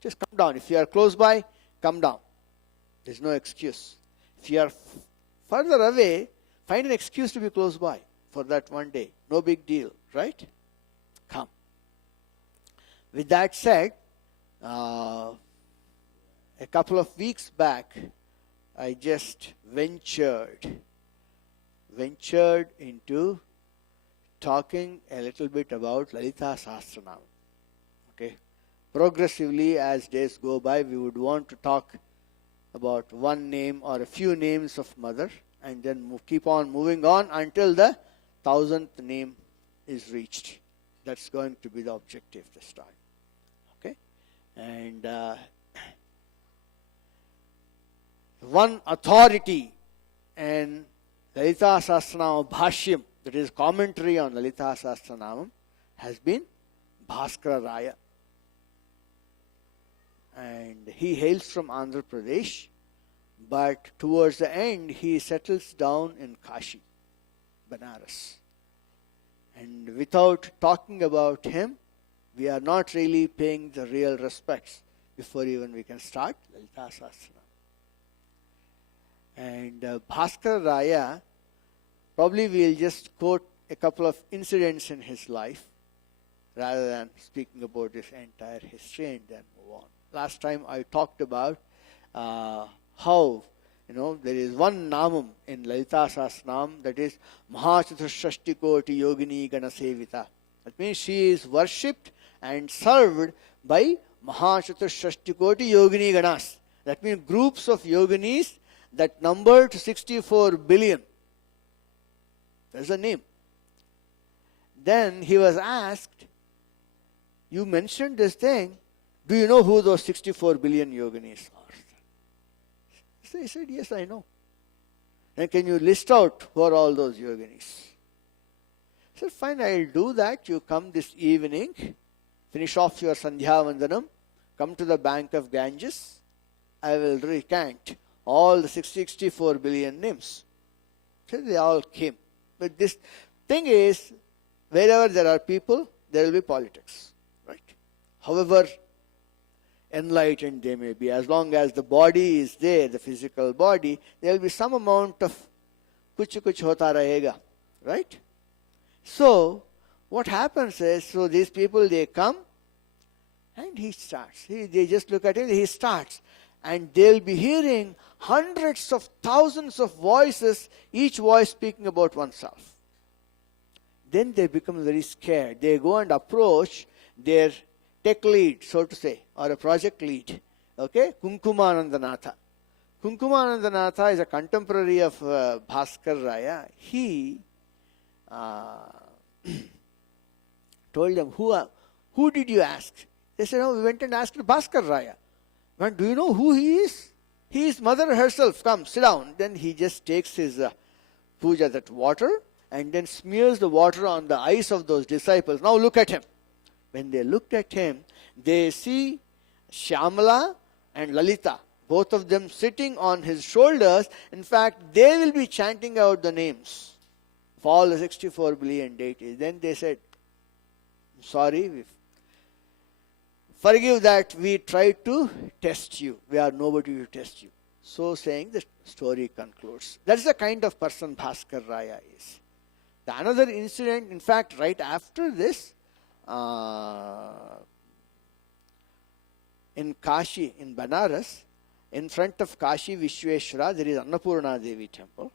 Just come down. If you are close by, come down. There is no excuse. If you are further away, find an excuse to be close by for that one day. No big deal, right? Come. With that said, a couple of weeks back, I just ventured into talking a little bit about Lalita Sahasranam. Okay? Progressively, as days go by, we would want to talk about one name or a few names of Mother and then keep on moving on until the 1000th name is reached. That's going to be the objective this time. Okay? And one authority in Lalita Sahasranama Bhashyam, that is commentary on Lalita Sahasranamam, has been Bhaskara Raya. And he hails from Andhra Pradesh, but towards the end he settles down in Kashi, Banaras. And without talking about him, we are not really paying the real respects before even we can start Lalita Sahasranam. And Bhaskara Raya, probably we'll just quote a couple of incidents in his life rather than speaking about his entire history and then move on. Last time I talked about how, there is one namam in Lalita Sahasranam, that is Mahachaturshashti Koti Yogini Gana Sevita. That means she is worshipped and served by Mahashatushashtikoti Yogini Ganas. That means groups of yoginis that numbered 64 billion. That's the name. Then he was asked, you mentioned this thing, do you know who those 64 billion yoginis are? So he said, yes, I know. And can you list out who are all those yoginis? I said, fine, I'll do that. You come this evening, finish off your Sandhya Vandanam, come to the bank of Ganges. I will recant all the 64 billion names. So they all came. But this thing is, wherever there are people, there will be politics. Right? However enlightened they may be, as long as the body is there, the physical body, there will be some amount of kuch hota rahega. Right? So, what happens is, so these people, they come and he starts. They just look at him, he starts. And they'll be hearing hundreds of thousands of voices, each voice speaking about oneself. Then they become very scared. They go and approach their tech lead, so to say, or a project lead. Okay? Kunkumanandanatha. Kunkumanandanatha is a contemporary of Bhaskar Raya. He told them, who did you ask? They said, we went and asked Bhaskar Raya. But do you know who he is? He is mother herself. Come, sit down. Then he just takes his puja, that water, and then smears the water on the eyes of those disciples. Now look at him. When they looked at him, they see Shyamala and Lalita, both of them sitting on his shoulders. In fact, they will be chanting out the names of all the 64 billion deities. Then they said, sorry, forgive that we tried to test you. We are nobody to test you. So saying, the story concludes. That is the kind of person Bhaskar Raya is. Another incident, in fact, right after this, in Kashi, in Banaras, in front of Kashi Vishweshwara, there is Annapurna Devi temple.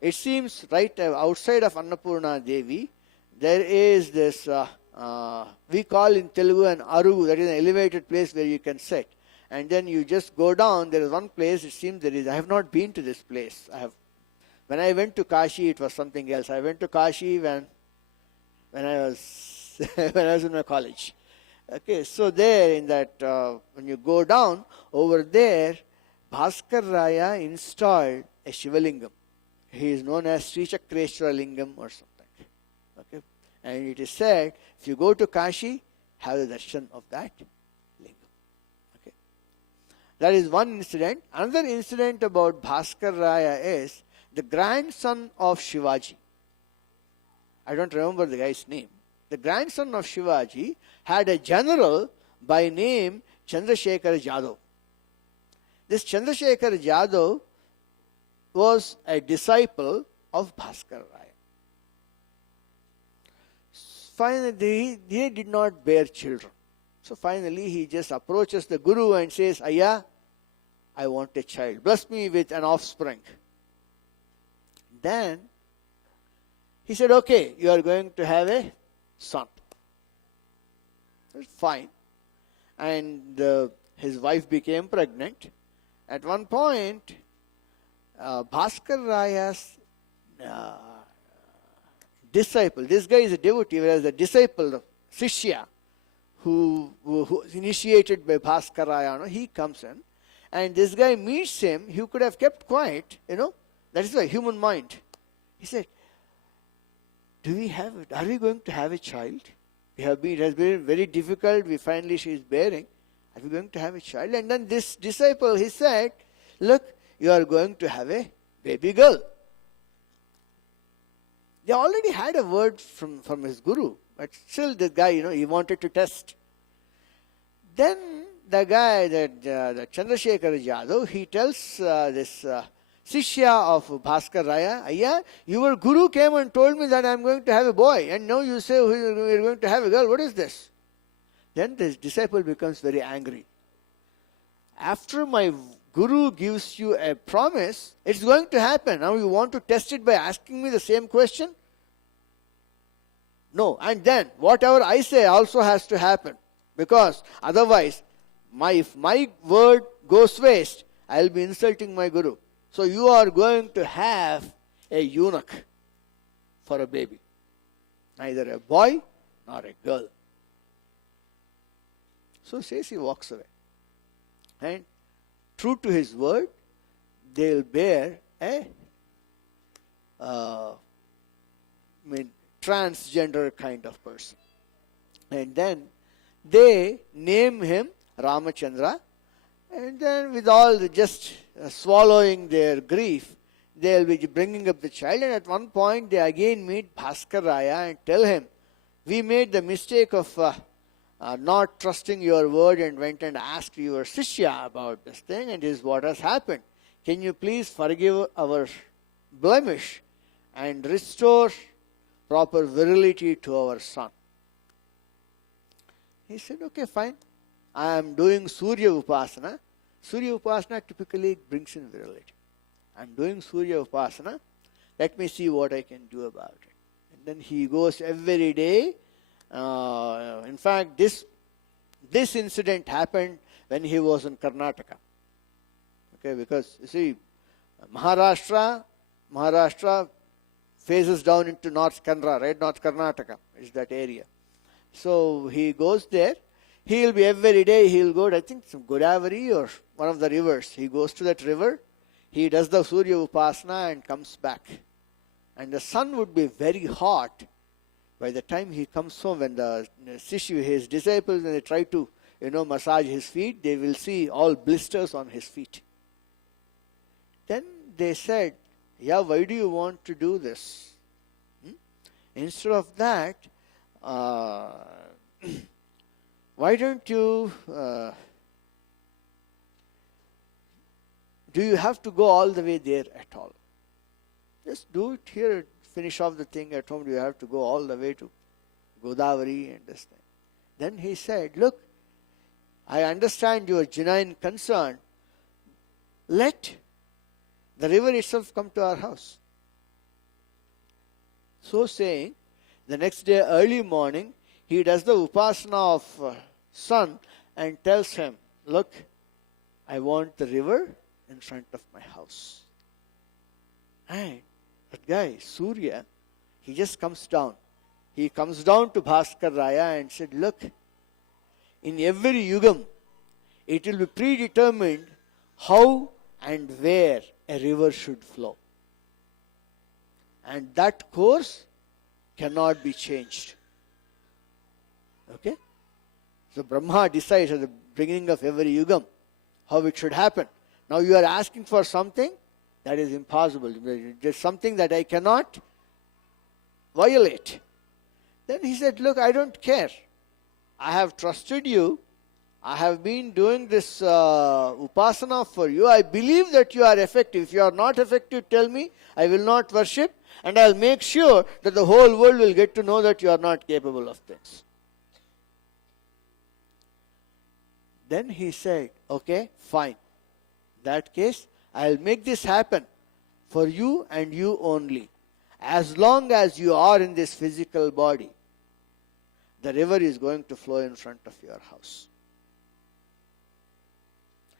It seems right outside of Annapurna Devi, there is this, we call in Telugu an arugu, that is an elevated place where you can sit. And then you just go down, there is one place, it seems there is, I have not been to this place. When I went to Kashi, it was something else. I went to Kashi when I was in my college. Okay, so there in that, when you go down, over there, Bhaskar Raya installed a Shivalingam. He is known as Sri Chakreshwara Lingam or something. Okay, and it is said, if you go to Kashi, have the darshan of that lingam. Okay, that is one incident. Another incident about Bhaskar Raya is the grandson of Shivaji. I don't remember the guy's name. The grandson of Shivaji had a general by name Chandrasekhar Jadhav. This Chandrasekhar Jadhav was a disciple of Bhaskar Raya. Finally, he did not bear children. So finally, he just approaches the Guru and says, Ayya, I want a child. Bless me with an offspring. Then he said, okay, you are going to have a son. That's fine. And his wife became pregnant. At one point, Bhaskar Raya's disciple, this guy is a devotee, whereas the disciple, Sishya, who initiated by Bhaskar Raya, he comes in, and this guy meets him. He could have kept quiet, that is the human mind. He said, are we going to have a child? It has been very difficult. Finally she is bearing. Are we going to have a child? And then this disciple, he said, look, you are going to have a baby girl. They already had a word from his guru, but still the guy, he wanted to test. Then the guy, the Chandrasekhar Jadhav, he tells this Sishya of Bhaskar Raya, Ayya, your guru came and told me that I am going to have a boy, and now you say we are going to have a girl. What is this? Then this disciple becomes very angry. After my guru gives you a promise, it's going to happen. Now you want to test it by asking me the same question? No. And then whatever I say also has to happen, because otherwise if my word goes waste, I'll be insulting my guru. So you are going to have a eunuch for a baby. Neither a boy nor a girl. So says he walks away. And true to his word, they'll bear a transgender kind of person. And then they name him Ramachandra. And then with all the just swallowing their grief, they'll be bringing up the child. And at one point they again meet Bhaskar Raya and tell him, we made the mistake of not trusting your word and went and asked your Shishya about this thing, and this is what has happened. Can you please forgive our blemish and restore proper virility to our son? He said, okay, fine. I am doing Surya Upasana. Surya Upasana typically brings in virility. I am doing Surya Upasana. Let me see what I can do about it. And then he goes every day. In fact, this incident happened when he was in Karnataka. Okay, because you see, Maharashtra faces down into North Kannada, right? North Karnataka is that area. So he goes there. He'll be every day, he'll go, I think, some Godavari or one of the rivers. He goes to that river, he does the Surya Upasana and comes back. And the sun would be very hot. By the time he comes home, when the Sishyu, his disciples, when they try to, massage his feet, they will see all blisters on his feet. Then they said, yeah, why do you want to do this? Instead of that, why don't you, do you have to go all the way there at all? Just do it here, finish off the thing at home. Do you have to go all the way to Godavari and this thing? Then he said, look, I understand your genuine concern. Let the river itself come to our house. So saying, the next day early morning, he does the Upasana of sun and tells him, look, I want the river in front of my house. And that guy, Surya, he just comes down. He comes down to Bhaskar Raya and said, look, in every yugam, it will be predetermined how and where a river should flow. And that course cannot be changed. Okay? So Brahma decides at the beginning of every yugam how it should happen. Now you are asking for something that is impossible. There's something that I cannot violate. Then he said, look, I don't care. I have trusted you. I have been doing this upasana for you. I believe that you are effective. If you are not effective, tell me. I will not worship. And I will make sure that the whole world will get to know that you are not capable of things. Then he said, okay, fine. In that case, I will make this happen for you and you only. As long as you are in this physical body, the river is going to flow in front of your house.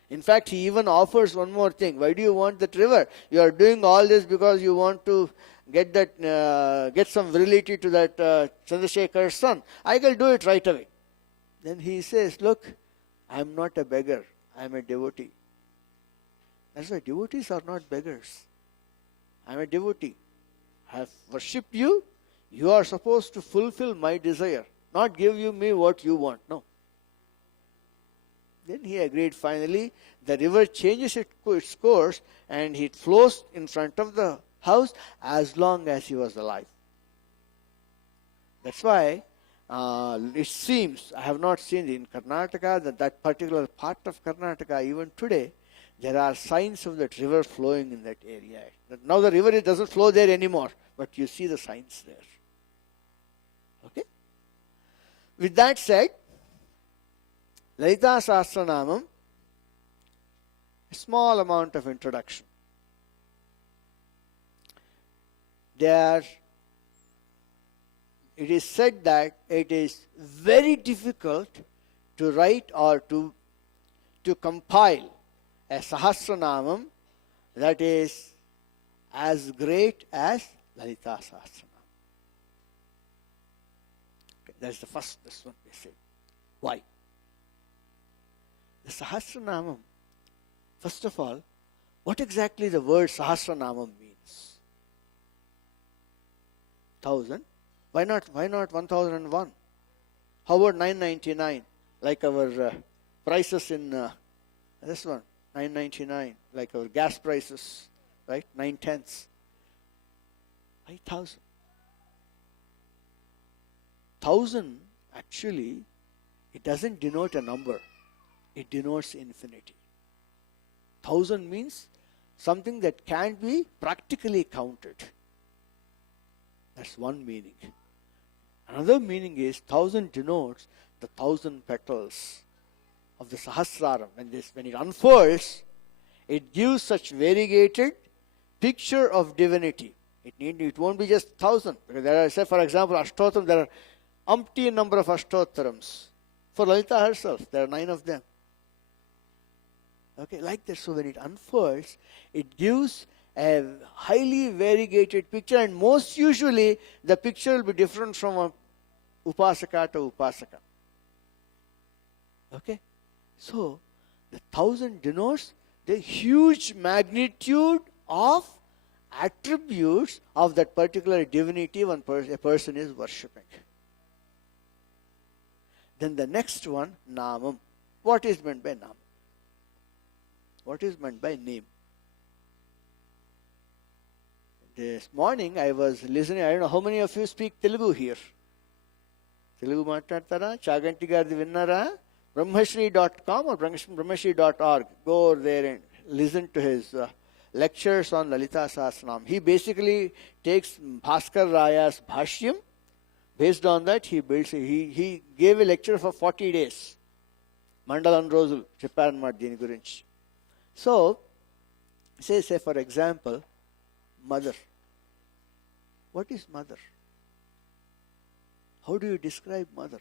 In fact, he even offers one more thing. Why do you want that river? You are doing all this because you want to get some virility to that Chandrasekhar's son. I will do it right away. Then he says, look, I am not a beggar. I am a devotee. That's why devotees are not beggars. I am a devotee. I have worshipped you. You are supposed to fulfill my desire, not give me what you want. No. Then he agreed finally. The river changes its course and it flows in front of the house as long as he was alive. That's why it seems, I have not seen in Karnataka, that particular part of Karnataka, even today, there are signs of that river flowing in that area. Now the river doesn't flow there anymore, but you see the signs there. Okay? With that said, Lalita Sahasranamam, a small amount of introduction. It is said that it is very difficult to write or to to compile a Sahasranamam that is as great as Lalita Sahasranam. Okay, that's the first, this one we say. Why? The Sahasranamam, first of all, what exactly the word Sahasranamam means? 1,000. Why not 1,001? How about 999? Like our prices in this one, 999, like our gas prices, right? 9/10. 5,000. 1,000 actually, it doesn't denote a number. It denotes infinity. 1,000 means something that can't be practically counted. That's one meaning. Another meaning is 1,000 denotes the 1,000 petals of the Sahasraram. When it unfolds, it gives such variegated picture of divinity. It won't be just 1,000. Because there are, say for example, Ashtotram, there are umpteen number of Ashtotrams. For Lalita herself, there are 9 of them. Okay, like that. So when it unfolds, it gives a highly variegated picture, and most usually the picture will be different from a upasaka to upasaka. Okay, so the 1,000 denotes the huge magnitude of attributes of that particular divinity a person is worshipping. Then the next one, Namam. What is meant by Namam? What is meant by name? This morning I was listening, I don't know how many of you speak Telugu here. Telugu maatladtara? Chaganti gardi vinnara? Brahmashri.com or Brahmashri.org. Go over there and listen to his lectures on Lalita Sahasranam. He basically takes Bhaskar Raya's Bhashyam. Based on that, he gave a lecture for 40 days. Mandalan Rozul, Chepparan మాట దీని గురించి. So, say for example, mother. What is mother? How do you describe mother?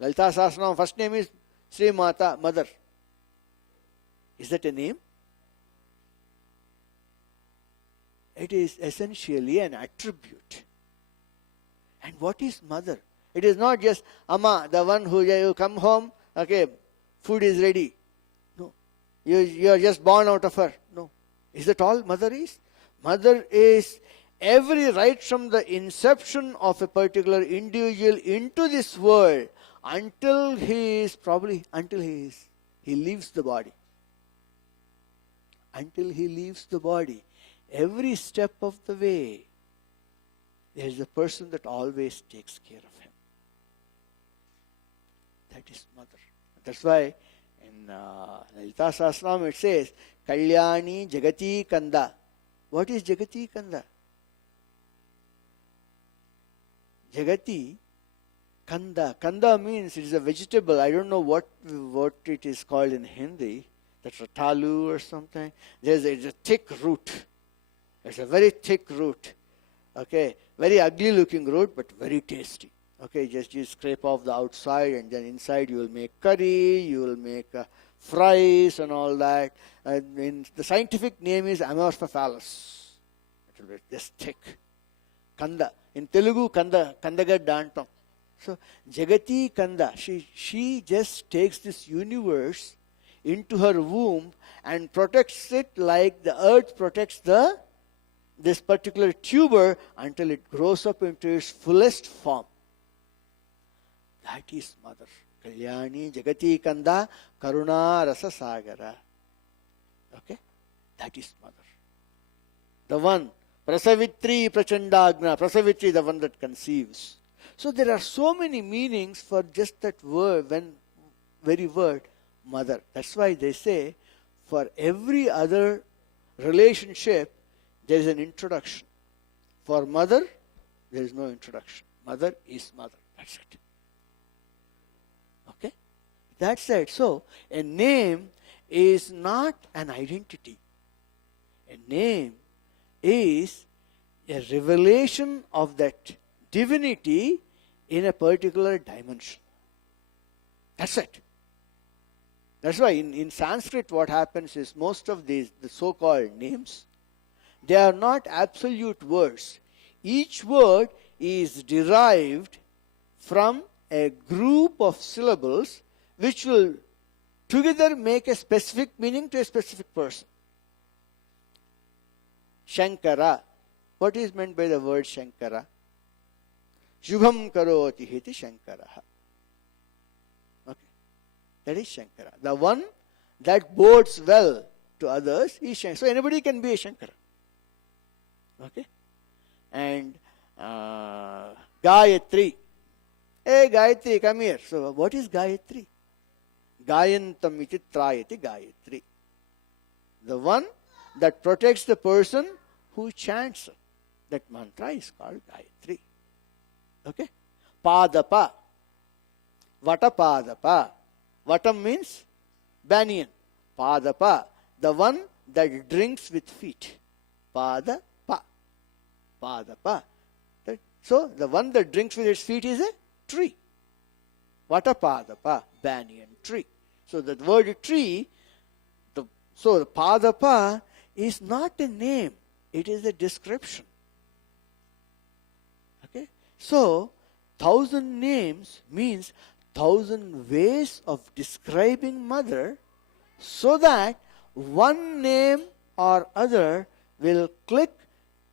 Lalita Sahasranam, first name is Sri Mata, mother. Is that a name? It is essentially an attribute. And what is mother? It is not just Amma, the one who you come home, okay, food is ready. No. You are just born out of her. No. Is that all mother is? Mother is right from the inception of a particular individual into this world until he leaves the body. Until he leaves the body. Every step of the way, there is a person that always takes care of him. That is mother. That's why in Lalita Sahasranam it says, Kalyani Jagati Kanda. What is Jagati Kanda? Jagati Kanda. Kanda means it is a vegetable. I don't know what it is called in Hindi. That's a talu or something. It's a thick root. It's a very thick root. Okay, very ugly looking root, but very tasty. Okay, just you scrape off the outside, and then inside you will make curry, you will make fries and all that. And the scientific name is Amorphophallus. It will be this thick. Kanda. In Telugu, Kandagadda antam. So, Jagati Kanda, she just takes this universe into her womb and protects it like the earth protects this particular tuber until it grows up into its fullest form. That is mother. Kalyani Jagati Kanda Karuna Rasa Sagara. Okay? That is mother. The one, Prasavitri Prachandagna. Prasavitri, the one that conceives. So there are so many meanings for just that word, very word, mother. That's why they say, for every other relationship, there is an introduction. For mother, there is no introduction. Mother is mother. That's it. Okay? That's it. So, a name is not an identity. A name is a revelation of that divinity in a particular dimension. That's it. That's why in Sanskrit what happens is most of these, the so-called names, they are not absolute words. Each word is derived from a group of syllables which will together make a specific meaning to a specific person. Shankara. What is meant by the word Shankara? Shubham karoti hiti Shankaraha. Okay. That is Shankara. The one that bodes well to others is Shankara. So anybody can be a Shankara. Okay. And Gayatri. Hey Gayatri, come here. So what is Gayatri? Gayantam iti trayati Gayatri. The one that protects the person who chants that mantra is called Gayatri. Okay? Padapa. Vatapadapa. Vatam means banyan. Padapa. The one that drinks with feet. Padapa. Padapa. So the one that drinks with its feet is a tree. Vatapadapa. Banyan tree. So the word tree, so the Padapa is not a name. It is a description. Okay? So, 1,000 names means 1,000 ways of describing mother, so that one name or other will click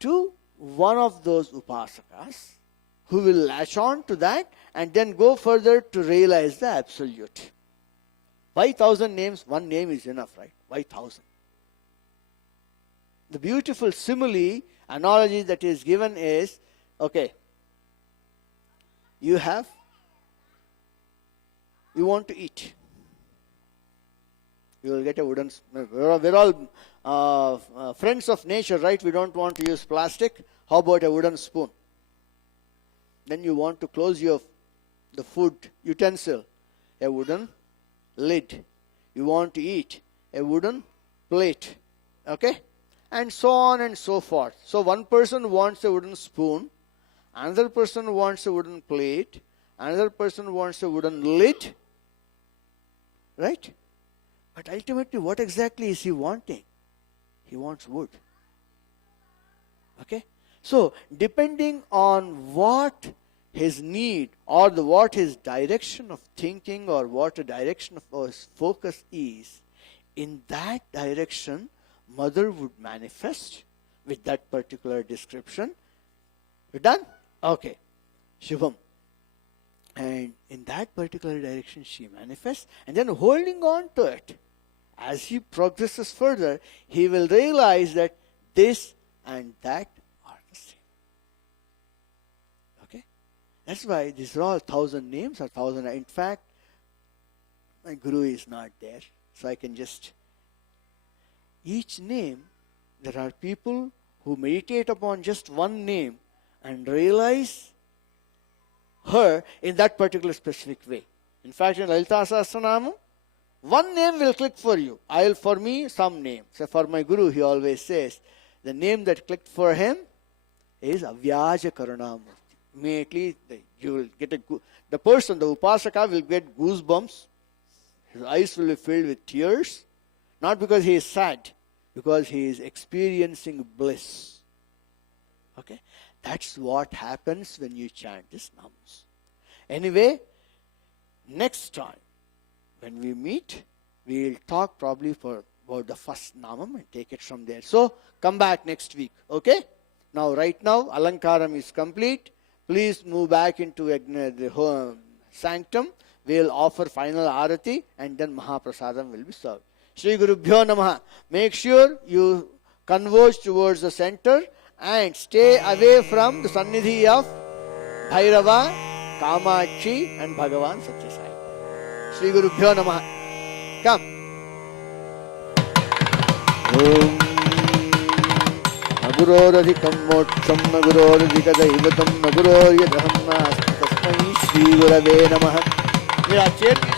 to one of those upasakas who will latch on to that and then go further to realize the absolute. Why 1,000 names? One name is enough, right? Why 1,000? The beautiful simile, analogy that is given is, okay, you want to eat. You will get a wooden spoon. We're all friends of nature, right? We don't want to use plastic. How about a wooden spoon? Then you want to close the food utensil, a wooden lid. You want to eat, a wooden plate. Okay? And so on and so forth. So one person wants a wooden spoon, another person wants a wooden plate, another person wants a wooden lid. Right? But ultimately, what exactly is he wanting? He wants wood. Okay? So, depending on what his need or what his direction of thinking or what the direction of his focus is, in that direction, mother would manifest with that particular description. We're done? Okay. Shubham. And in that particular direction she manifests, and then holding on to it. As he progresses further, he will realize that this and that are the same. Okay? That's why these are all 1,000 names or 1,000. In fact, my guru is not there, so I can just... Each name, there are people who meditate upon just one name and realize her in that particular specific way. In fact, in Lalita Sahasranamam, one name will click for you. For me, some name. So for my guru, he always says, the name that clicked for him is Avyaja Karunamurti. Immediately, you will get the person, the upasaka, will get goosebumps. His eyes will be filled with tears. Not because he is sad, because he is experiencing bliss. Okay? That's what happens when you chant these names. Anyway, next time, when we meet, we will talk probably about the first namam and take it from there. So, come back next week. Okay? Now, right now, Alankaram is complete. Please move back into the sanctum. We will offer final arati and then Mahaprasadam will be served. Shri Guru Bhyo Namaha. Make sure you converge towards the center and stay away from the Sannidhi of Bhairava, Kamakshi and Bhagavan Satyasai. Shri Guru Bhyo Namaha. Come. Om Naguroradhikam motksam Naguroradhikadaivatam Naguroryadaham nasti tasmai Shri Gurave Namaha. Here, chair please.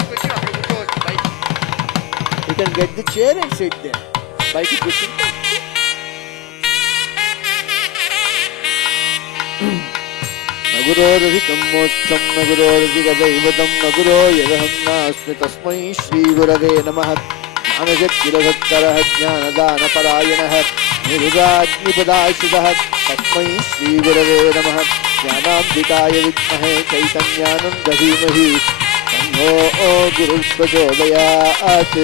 You can get the chair and sit there. By the cushion. गुरोरधिकं मोक्षं न गुरोरधिकदैवतं न गुरो यदहं नास्मि तस्मै श्रीगुरवे नमः। ज्ञानशक्तिरसत्तरः ज्ञानदानपरायणः निरुदाग्निपदाश्रितः तस्मै श्रीगुरवे नमः। ज्ञानाम्बिकाय विद्महे चैतन्यानन्द धीमहि तन्नो गुरुप्रचोदयात्।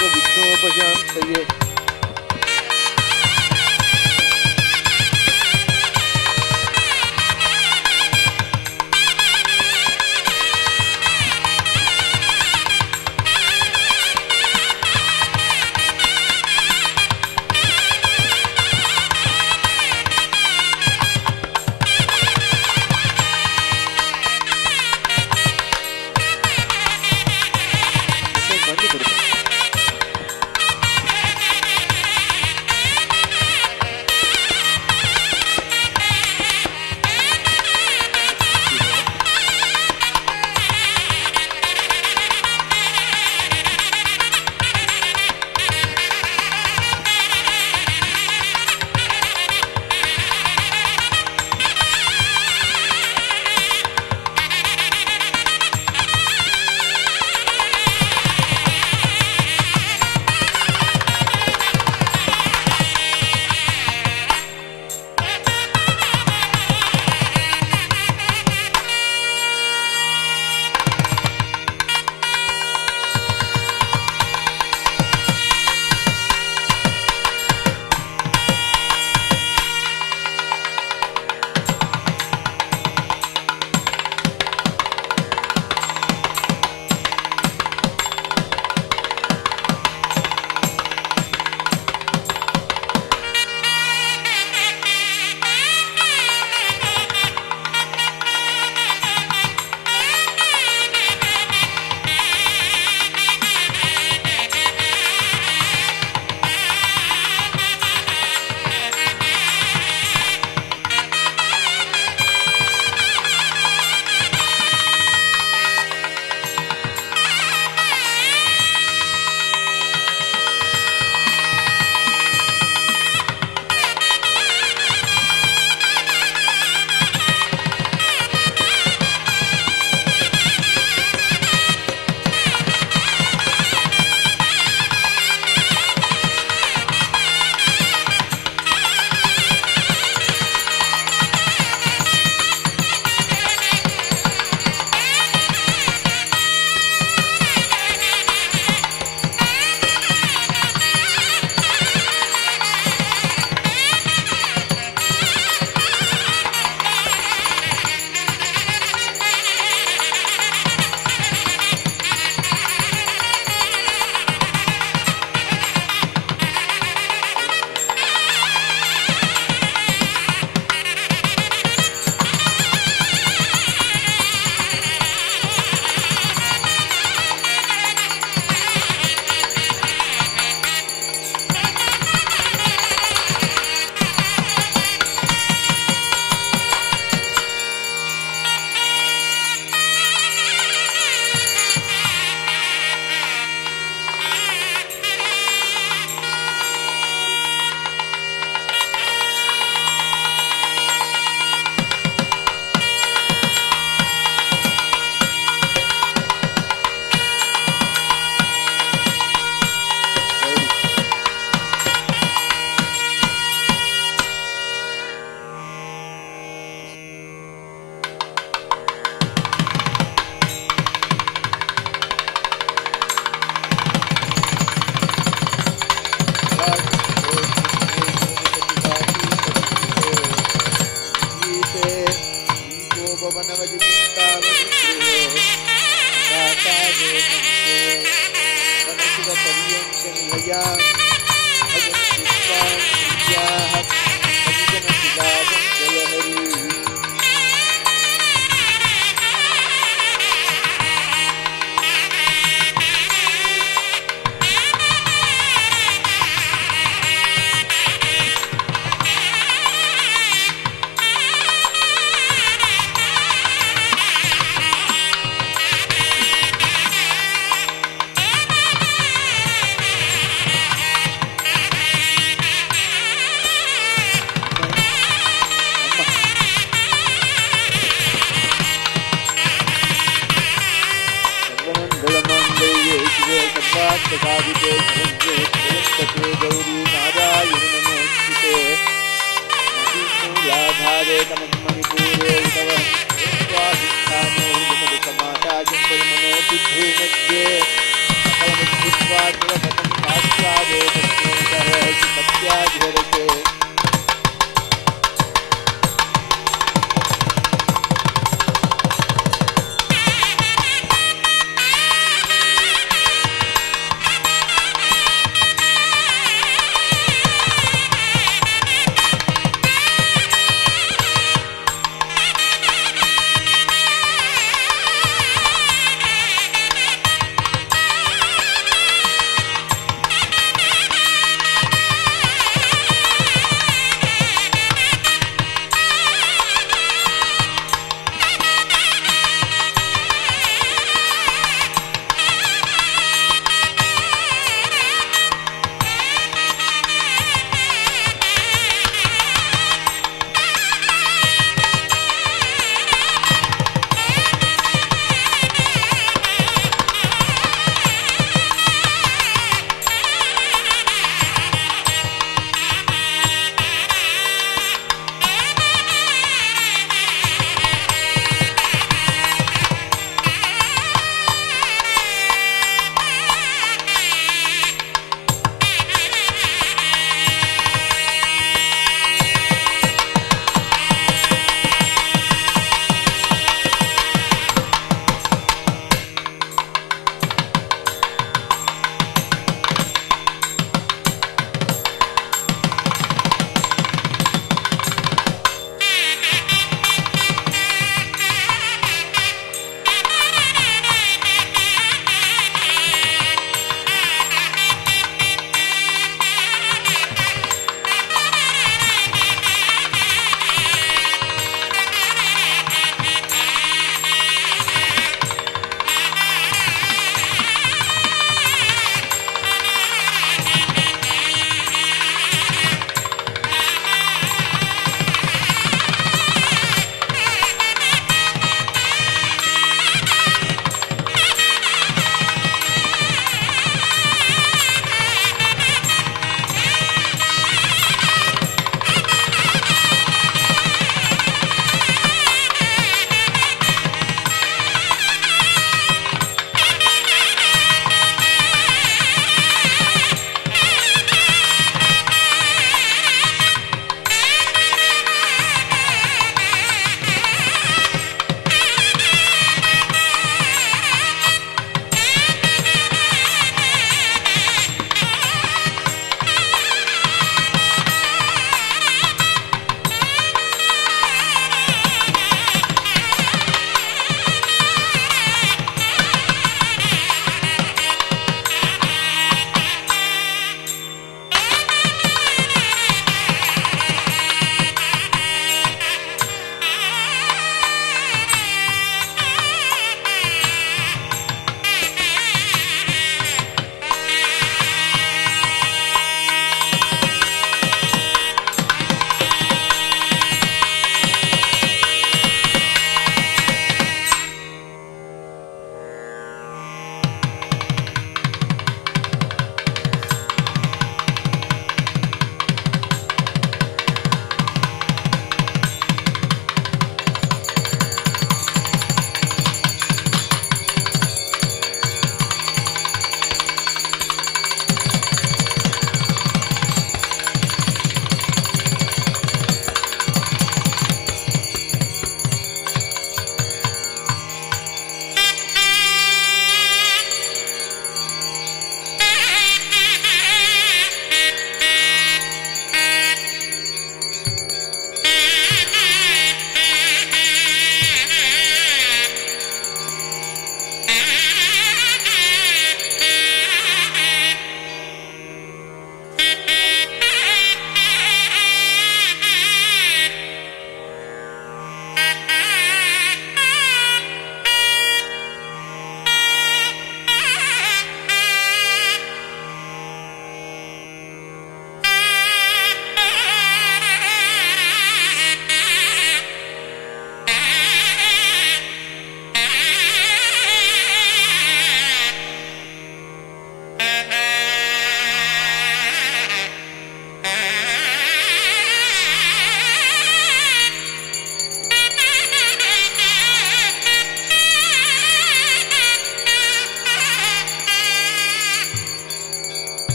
सर्वविघ्नोपशान्तये।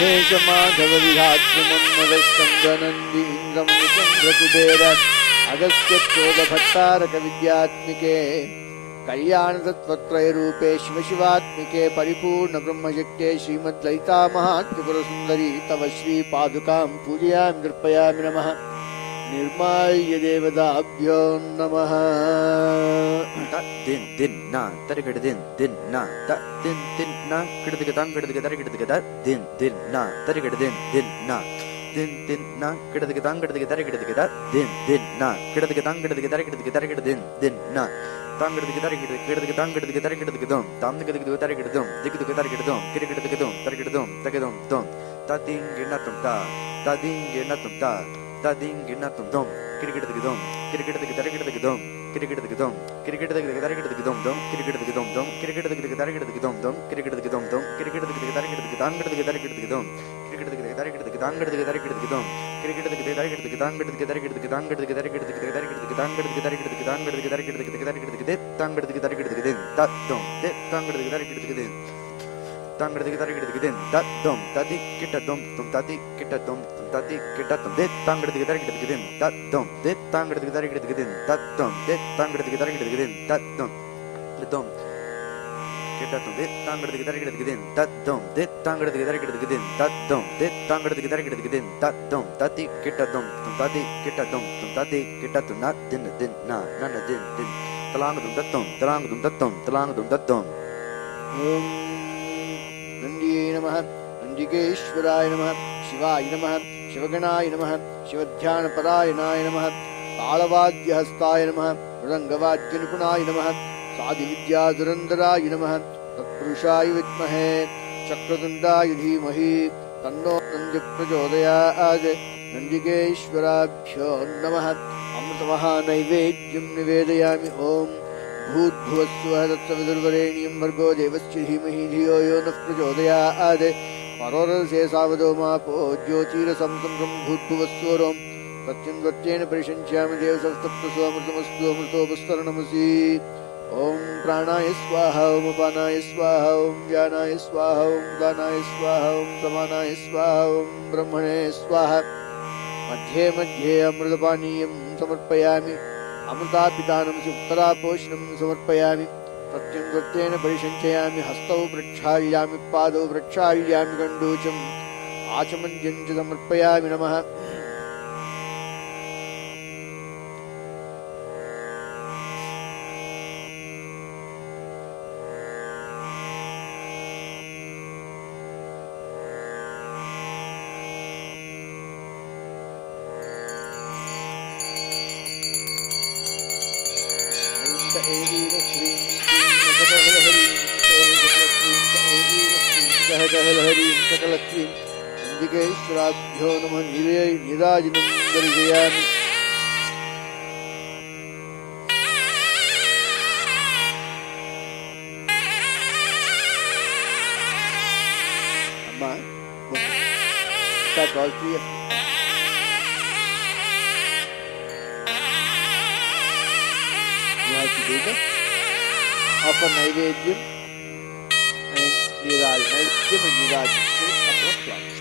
महेश माधव विधातृमन्मदस्कन्दनन्दि इन्द्रमुनिचन्द्रकुबेर अगस्त्य चोद भट्टारक विद्यात्मिके कल्याण तत्वत्रय रूपे शिव शिवात्मिके परिपूर्ण ब्रह्मशक्ते श्रीमद्ललिता महात्रिपुर सुंदरी तव श्री पादुकां पूजयामि नृपयामि नमः निर्माल्य देवताभ्यो नमः दिन दिन ना तरगड़ दिन ना दिन दिन ना किड़दगे तांग किड़दगे तरगड़दगे दिन दिन ना तरगड़ दिन ना दिन दिन ना किड़दगे तांग किड़दगे तरगड़दगे दिन दिन ना किड़दगे तांग किड़दगे तरगड़ दिन ना तांगड़दगे तरगड़दगे तांगड़दगे तरगड़दगे दम तांगड़दगे तरगड़दम दिगदगे तरगड़दम किड़गड़दगे तरगड़दम तगदम दम तादिंगे नतम तादिंगे नतम तादिंगे नतम दम किड़गड़दगे दम किड़गड़दगे तरगड़दगे दम किड़गड़दगे दम किड़गड़दगे तरगड़दगे दम दम किड़गड़दगे दम दम किड़गड़दगे तरगड़दगे दम दम किड़गड़दगे दम दम किड़गड़दगे तरगड़दगे तांगड़दगे तरगड़दगे दम किड़गड़दगे तरगड़दगे तांगड़दगे तरगड़दगे दम किड़गड़दगे तरगड़दगे तांगड़दगे तरगड़दगे तांगड़दगे तरगड़दगे तरगड़दगे तांगड़दगे तरगड़दगे तांगड़दगे तरगड़दगे तरगड़दगे तांगड़दगे तरगड़दगे दिन तम दे तांगड़दगे तरगड़दगे दिन तांगड़दगे तरगड़दगे दिन तम तादि किट दम तुम तादि किट दम तुम तादि किट तुम दे तांगड़दगे तरगड़दगे दिन तम दे तांगड़दगे तरगड़दगे दिन तम दे तांगड़दगे तरगड़दगे दिन तम दम किट तुम दे तांगड़दगे तरगड़दगे दिन तम दे तांगड़दगे तरगड़दगे दिन तम दे तांगड़दगे तरगड़दगे दिन तम तादि किट दम तुम तादि किट दम तुम तादि किट तुम ना दिन दिन ना नन दिन दिन तलांग दुम तम तलांग दुम तम तलांग दुम तम ओम नंदिये नमः नंदिकेश्वराय नमः शिवाय नमः शिवगणाय नमः शिवध्यानपरायणाय नमः तालवाद्यहस्ताय नमः मृदंगवाद्यनिपुणाय नमः साधिविद्याधुरंधराय नमः तत्पुरुषाय विद्महे चक्रतुंडाय धीमहि तन्नो नंदि प्रचोदयात् नंदिकेश्वराभ्यो नमः अमृतमहानैवेद्यं निवेदयामि ओम भूद्भुवस्सुवः तत्सवितुर्वरेण्यं भर्गो देवस्य धीमहि धियो यो नः प्रचोदयात् परोरसे सावधो मापो ज्योतिरसं भूद्भुवस्सुवरों प्रत्यङ्गत्वेन परिषञ्च्यामि देवसस्तप्तसो अमृतमस्तु अमृतोपस्तरणमसि ओम प्राणाय स्वाहा ओम अपानाय स्वाहा ओम व्यानाय स्वाहा ओम दानाय स्वाहा ओम समानाय स्वाहा ओम ब्रह्मणे स्वाहा मध्ये मध्ये अमृतपानीयं समर्पयामि अमृतापितानं उत्तरापोषणं समर्पयामि प्रत्यङ्गत्वेन परिषञ्चयामि हस्तौ प्रक्षाल्यामि पादौ प्रक्षाल्यामि गण्डूचम् आचमन्यं च समर्पयामि नमः नंदिकेश्वराभ्यो नमः नीराजनं दर्शयामि अम्मा start all three of you. You have to do the offer naivedyam and niraj. Naivedyam and niraj. Couple of flowers.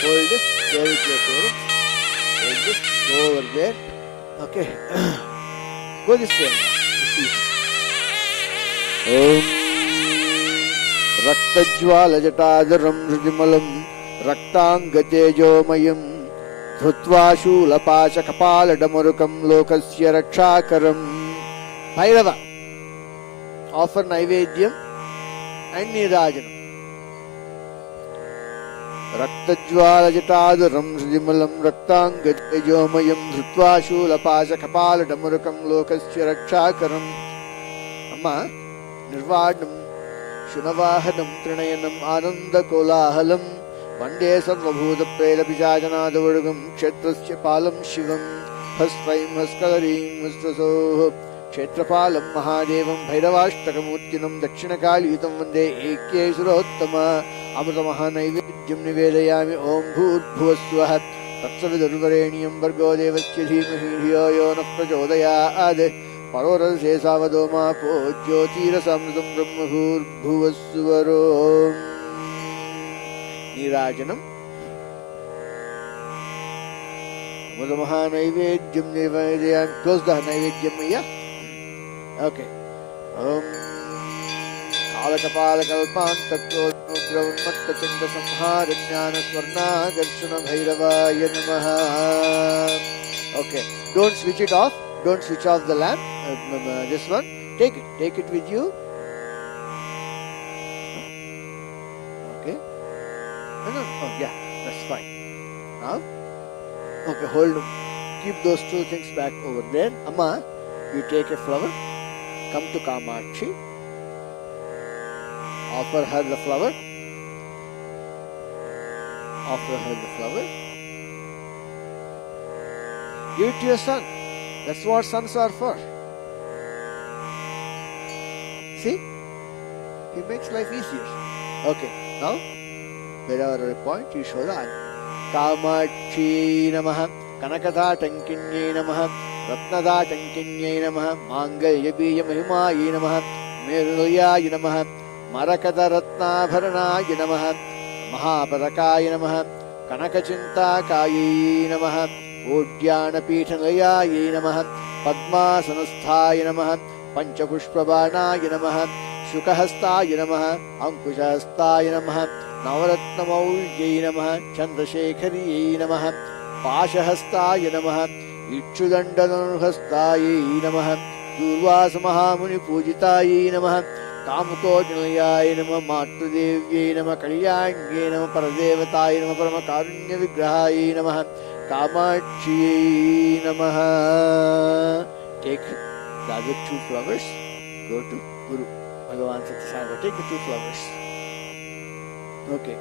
Hold this, go with your parents. Hold this, go over there. Okay. Go this way. Om रक्तज्वालजटाधरं हृदिमलं रक्ताङ्गतेजोमयं धृत्वा शूलपाशकपालडमरुकं लोकस्य रक्षाकरम् Bhairav offer naivedyam and nirajanam रक्तज्वालजटाधरं हृदिमलं रक्ताङ्गतेजोमयं धृत्वा शूलपाशकपालडमरुकं लोकस्य रक्षाकरम् अम्मा निर्वाणं शुनवाहनं त्रिनयनम् आनन्दकोलाहलं वन्दे सर्वभूतप्रेतपिशाचनाथवर्गं क्षेत्रस्य पालं शिवं हस्त्रैं हस्कलरीं हस्त्रसोः क्षेत्रपालं महादेवं भैरवाष्टकमूर्तिनं दक्षिणकालीयुतं वन्दे ऐक्येश्वरोत्तम अमृतमहानैवेद्यं निवेदयामि ॐ भूर्भुवस्वः तत्सवितुर्वरेण्यं भर्गो देवस्य धीमहि धियो यो नः प्रचोदयात् परोरसे सावधो मापो ज्योतिरसामृतं ब्रह्मभूर्भुवस्सुवरो नीराजनम् महानैवेद्यं निवेदयामि. Close the नैवेद्यं मया. Okay. कालकपालकल्पान्तक्रोद्रवन्मत्तचण्डसंहार ज्ञानस्वर्णाकर्षणभैरवाय नमः. Okay. Don't switch it off. Don't switch off the lamp. This one. Take it with you. Okay. No. Oh yeah, that's fine. Now. Okay, hold. Keep those two things back over there. Amma, you take a flower. Come to Kamakshi. Offer her the flower. Offer her the flower. Give it to your son. That's what sons are for. See? He makes life easier. Okay, now, wherever a point, you show the eye. Kamakshi नमः कनकदाटङ्किन्यै नमः रत्नदाटङ्किन्यै नमः माङ्गल्यबीजमहिमायै नमः मेरुलयाय नमः मरकतरत्नाभरणाय नमः महापदकाय नमः कनकचिन्ताकायै नमः ओड्यानपीठलयायै नमः पद्मासनस्थाय नमः पञ्चपुष्पबाणाय नमः शुकहस्ताय नमः अंकुशहस्ताय नमः नवरत्नमौल्यै नमः चन्द्रशेखर्यै नमः पाशहस्ताय नमः इक्षुदण्डधनुर्हस्तायै नमः दूर्वासमहामुनिपूजितायै नमः कामकोटिनिलयाय नमः मातृदेव्यै नमः कल्याण्यै नमः परदेवताय नमः परमकारुण्यविग्रहाय नमः कामाक्ष्यै नमः. Take the other two flowers. Go to Guru Bhagavan Satyasai. Take the two flowers. Okay.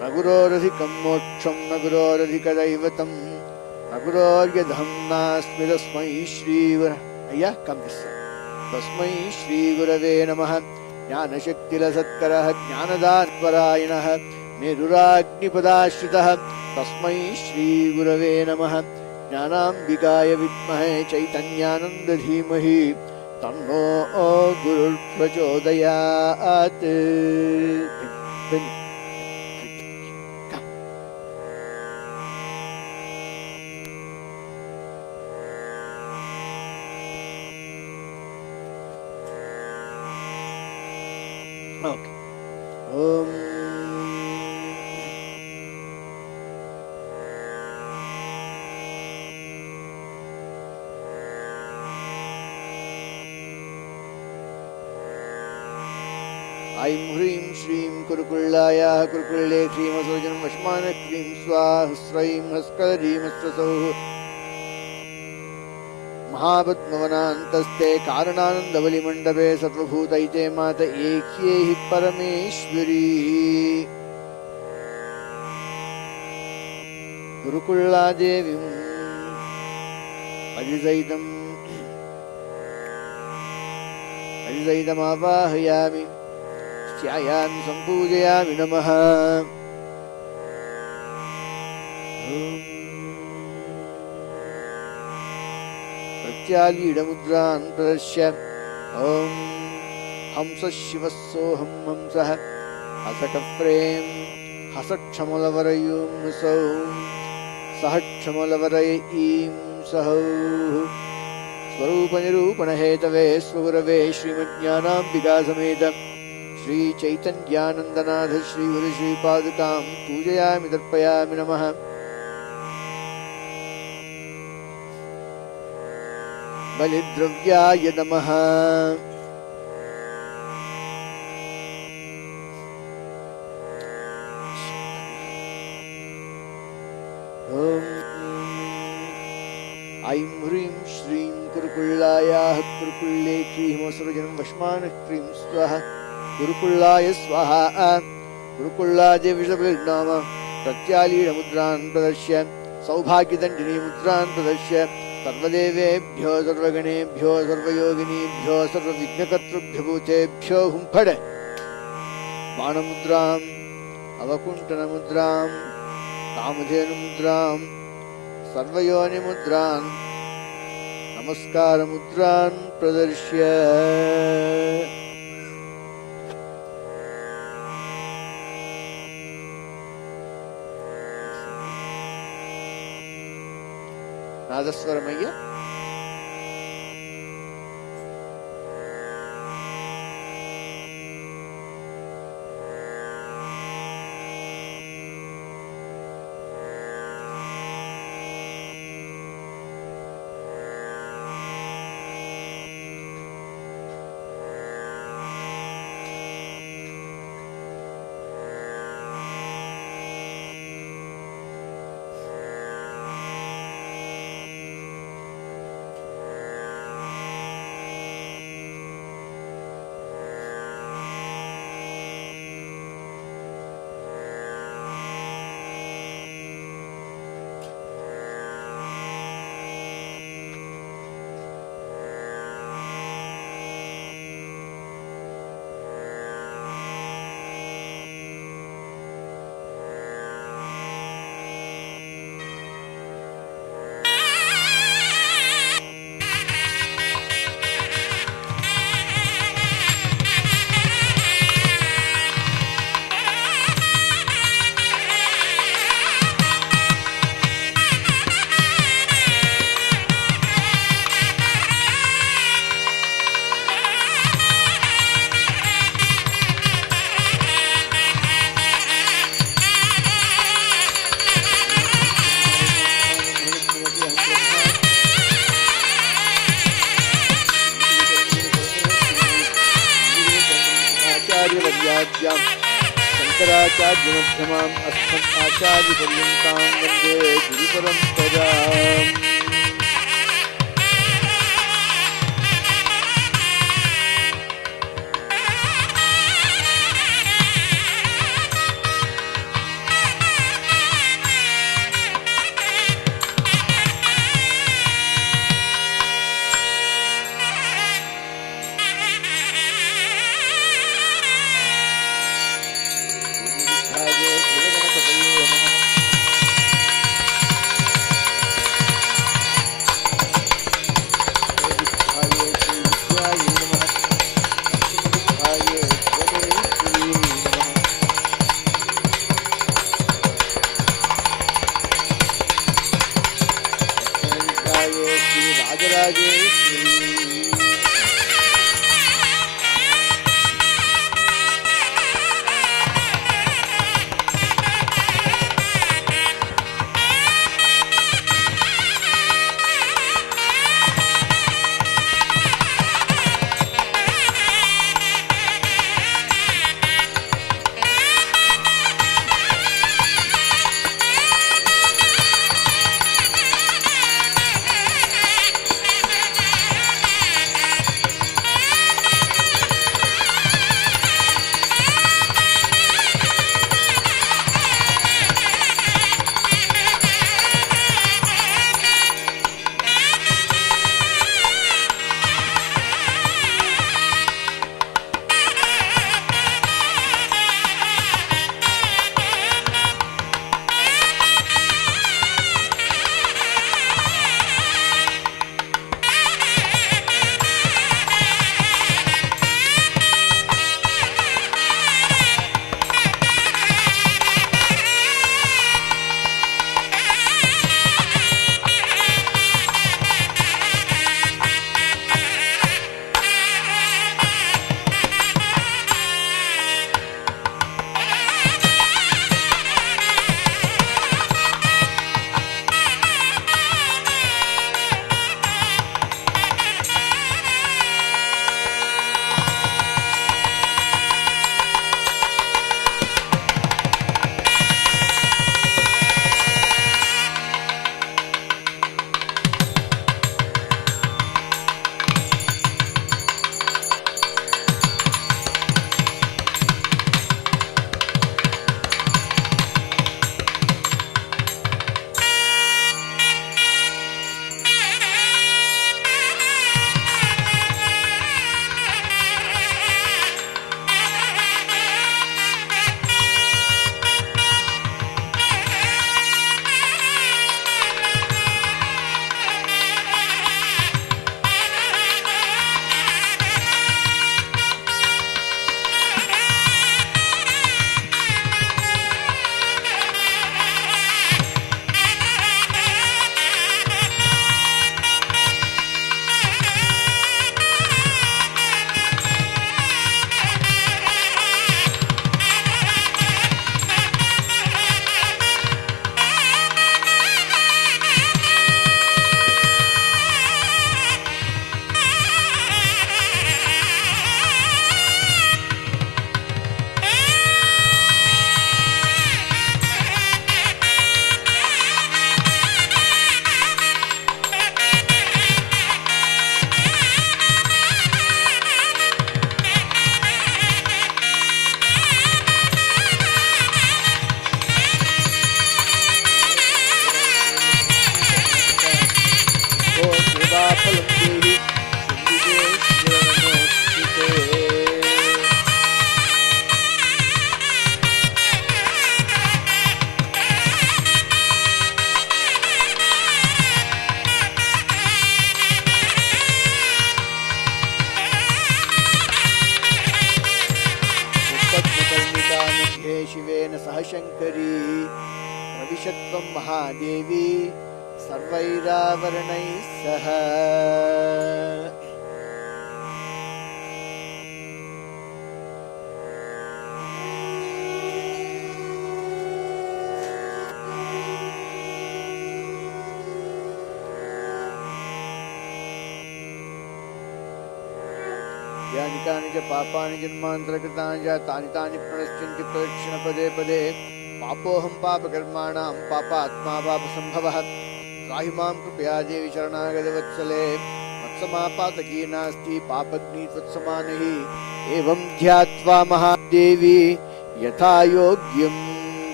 Naguroradhikam moksham naguroradhikadaivatam naguroryadham nasmi tasmai shrivar. Yeah, come this way. Tasmai Shri Gurave Namaha Jnanashaktilasatkarah Jnanadanparayinah Niruragnipadashritah Tasmai Shri Gurave Namaha Jnanambikaya Vidmahe Chaitanyananda Dhimahi Tanno Gurur Prachodayat. Okay. ऐं ह्रीं श्रीं कुरुकुल्लायाः कुरुकुल्ले श्रीमसोजनं वश्मान क्रीं स्वाहा स्रैं हस्करीमस्रसौः महापद्मवनान्तस्ते कारणानन्दबलिमण्डपे सर्वभूतैते मात एक्ये हि परमेश्वरी गुरुकुल्लादेवीम् अजिजैदमावाहयामि ध्यायामि सम्पूजयामि नमः. प्रत्यालीडमुद्रान् प्रदर्श्य ॐ हंसः शिवः सोऽहं हंसः हसकफ्रें हसक्षमलवरयूं सौं सहक्षमलवरय ईं सहौः स्वरूपनिरूपणहेतवे स्वगुरवे श्रीमज्ञानाम्बिकासमेत श्रीचैतन्यानन्दनाथ श्रीगुरुश्रीपादुकां पूजयामि तर्पयामि नमः. बलिद्रव्याय नमः. ऐं ह्रीं श्रीं कुरुकुल्लायाः कुरुकुल्ले क्रीमसृजनं वश्मान क्रीं स्वाहा गुरुकुल्लाय स्वाहा. गुरुकुल्लादेवीर्नाम प्रत्यालीडमुद्रान् प्रदर्श्य सौभाग्यदण्डिनी मुद्रान् प्रदर्श्य सर्वदेवेभ्यो सर्वगणेभ्यो सर्वयोगिनीभ्यो सर्वविघ्नकर्तृभ्यो भूतेभ्यो हुंफड बाणमुद्राम् अवकुण्ठनमुद्राम् कामधेनुमुद्राम् सर्वयोनिमुद्रान् नमस्कारमुद्रान् प्रदर्श्य नादस्वरमయ్య शंकराचार्यमध्यमाम् अस्मदाचार्यपर्यन्तां वन्दे गुरुपरम्पराम्। Shankari Ravishatvam Mahadevi Sarvairavranai Saha. यानि कानि च पापानि जन्मान्तरकृतानि च तानि तानि प्रणश्यन्ति प्रदक्षिण पदे पदे पापोऽहं पापकर्माणां पापात्मा पापसम्भवः त्राहि मां कृपया देवि शरणागतवत्सले मत्समापातकी नास्ति पापग्नि त्वत्समानहि एवं ध्यात्वा महादेवी यथा योग्यं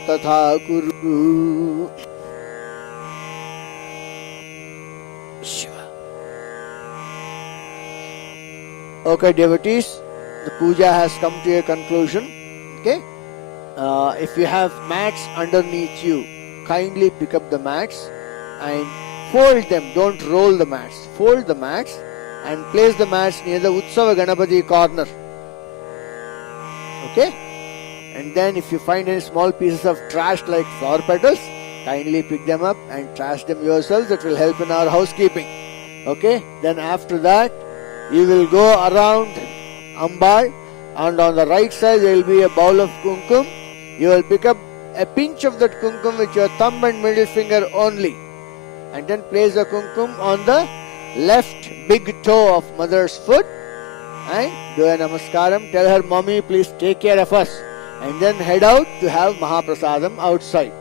तथा कुरु. Okay, devotees, the puja has come to a conclusion. Okay, if you have mats underneath you, kindly pick up the mats and fold them. Don't roll the mats. Fold the mats and place the mats near the Utsava Ganapati corner. Okay, and then if you find any small pieces of trash like flower petals, kindly pick them up and trash them yourselves. That will help in our housekeeping. Okay, then after that, you will go around Ambal, and on the right side there will be a bowl of kumkum. You will pick up a pinch of that kumkum with your thumb and middle finger only, and then place the kumkum on the left big toe of mother's foot and do a namaskaram. Tell her, "Mommy, please take care of us," and then head out to have Mahaprasadam outside.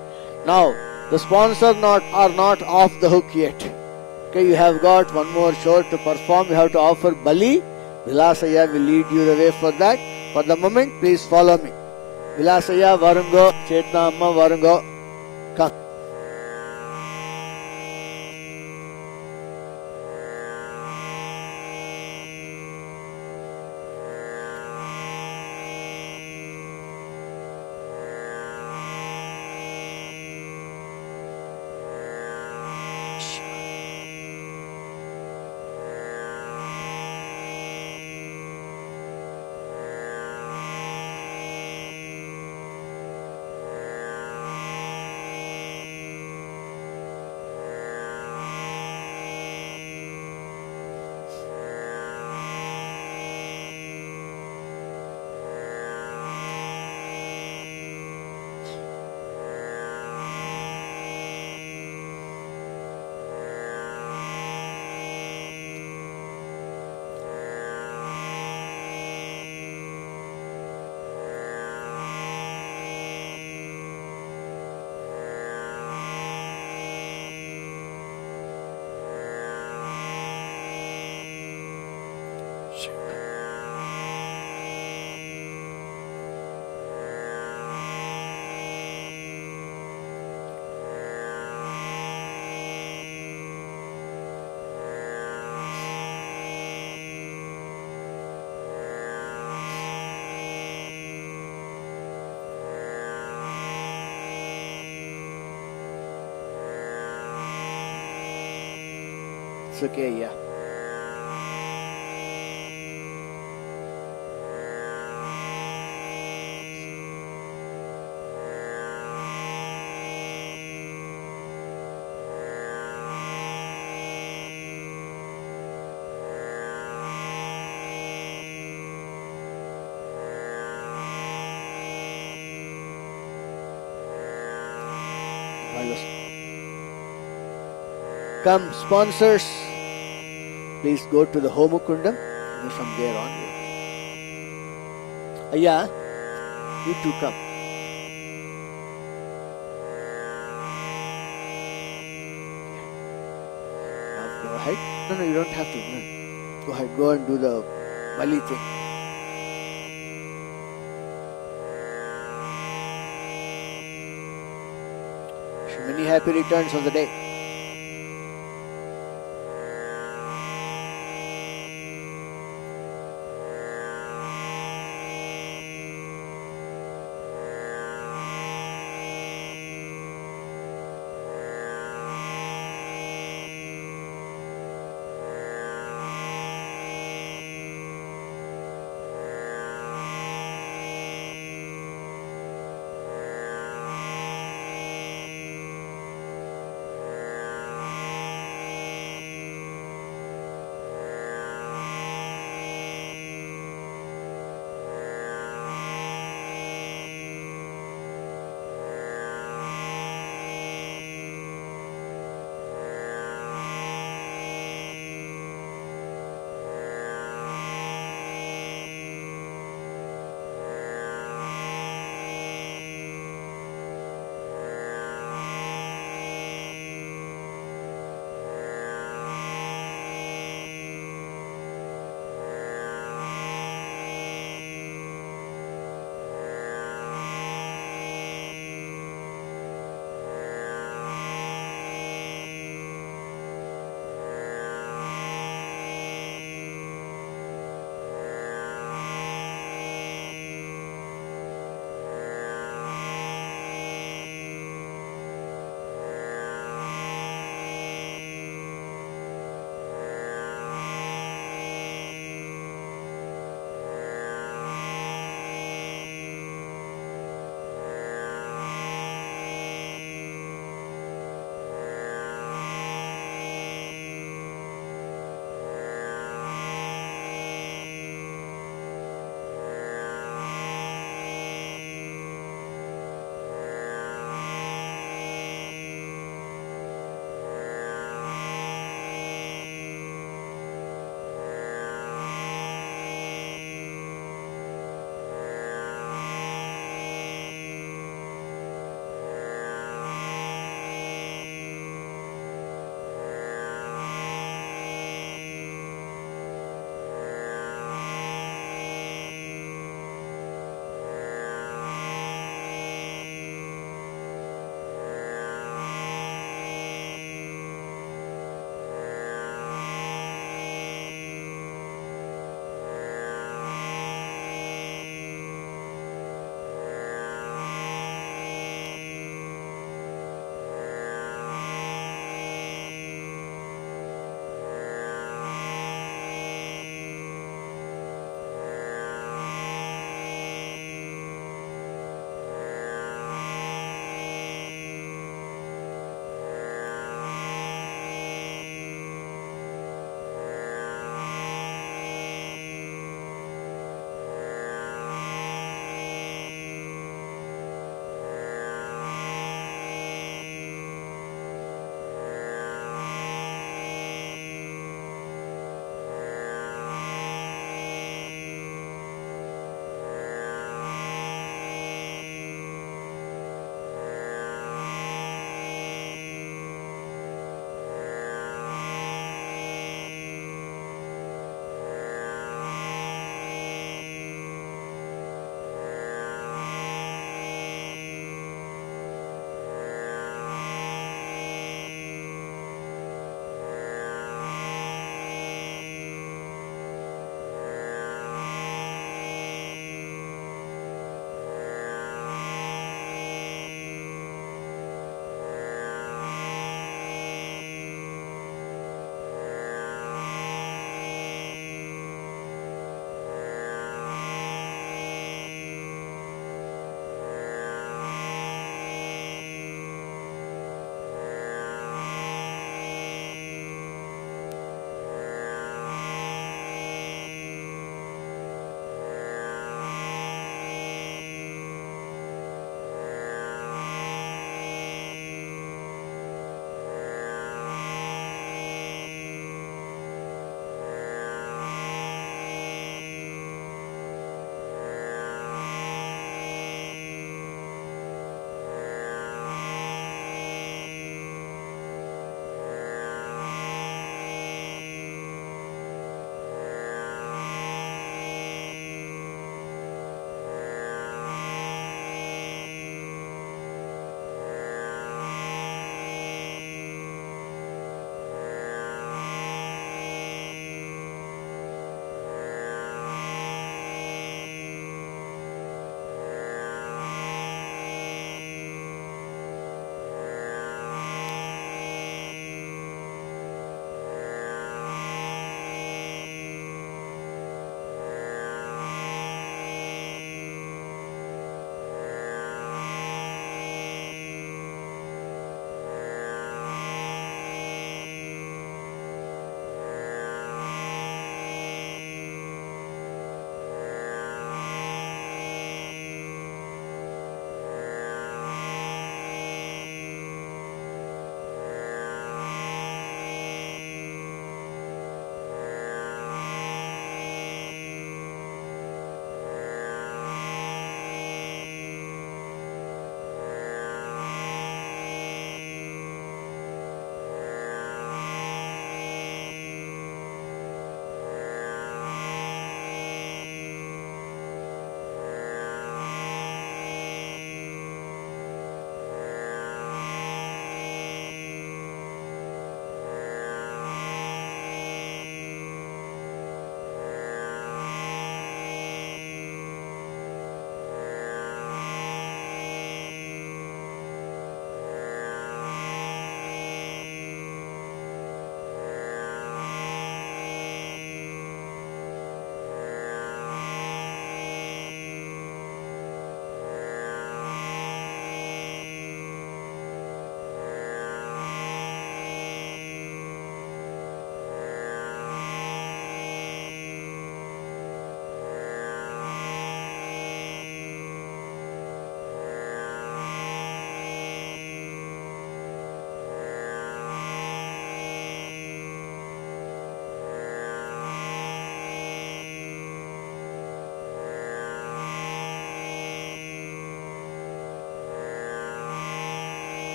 Now, the sponsors are not off the hook yet. Okay, you have got one more show to perform. You have to offer Bali. Vilasaya will lead you the way for that. For the moment, please follow me. Vilasaya, Varungo, Chetna Amma, Varungo. Come. It's okay, yeah. Come, sponsors, please go to the Homukundam and from there on. Ayya, you two come. Now go ahead. No, you don't have to. No. Go ahead, go and do the Bali thing. Many happy returns of the day.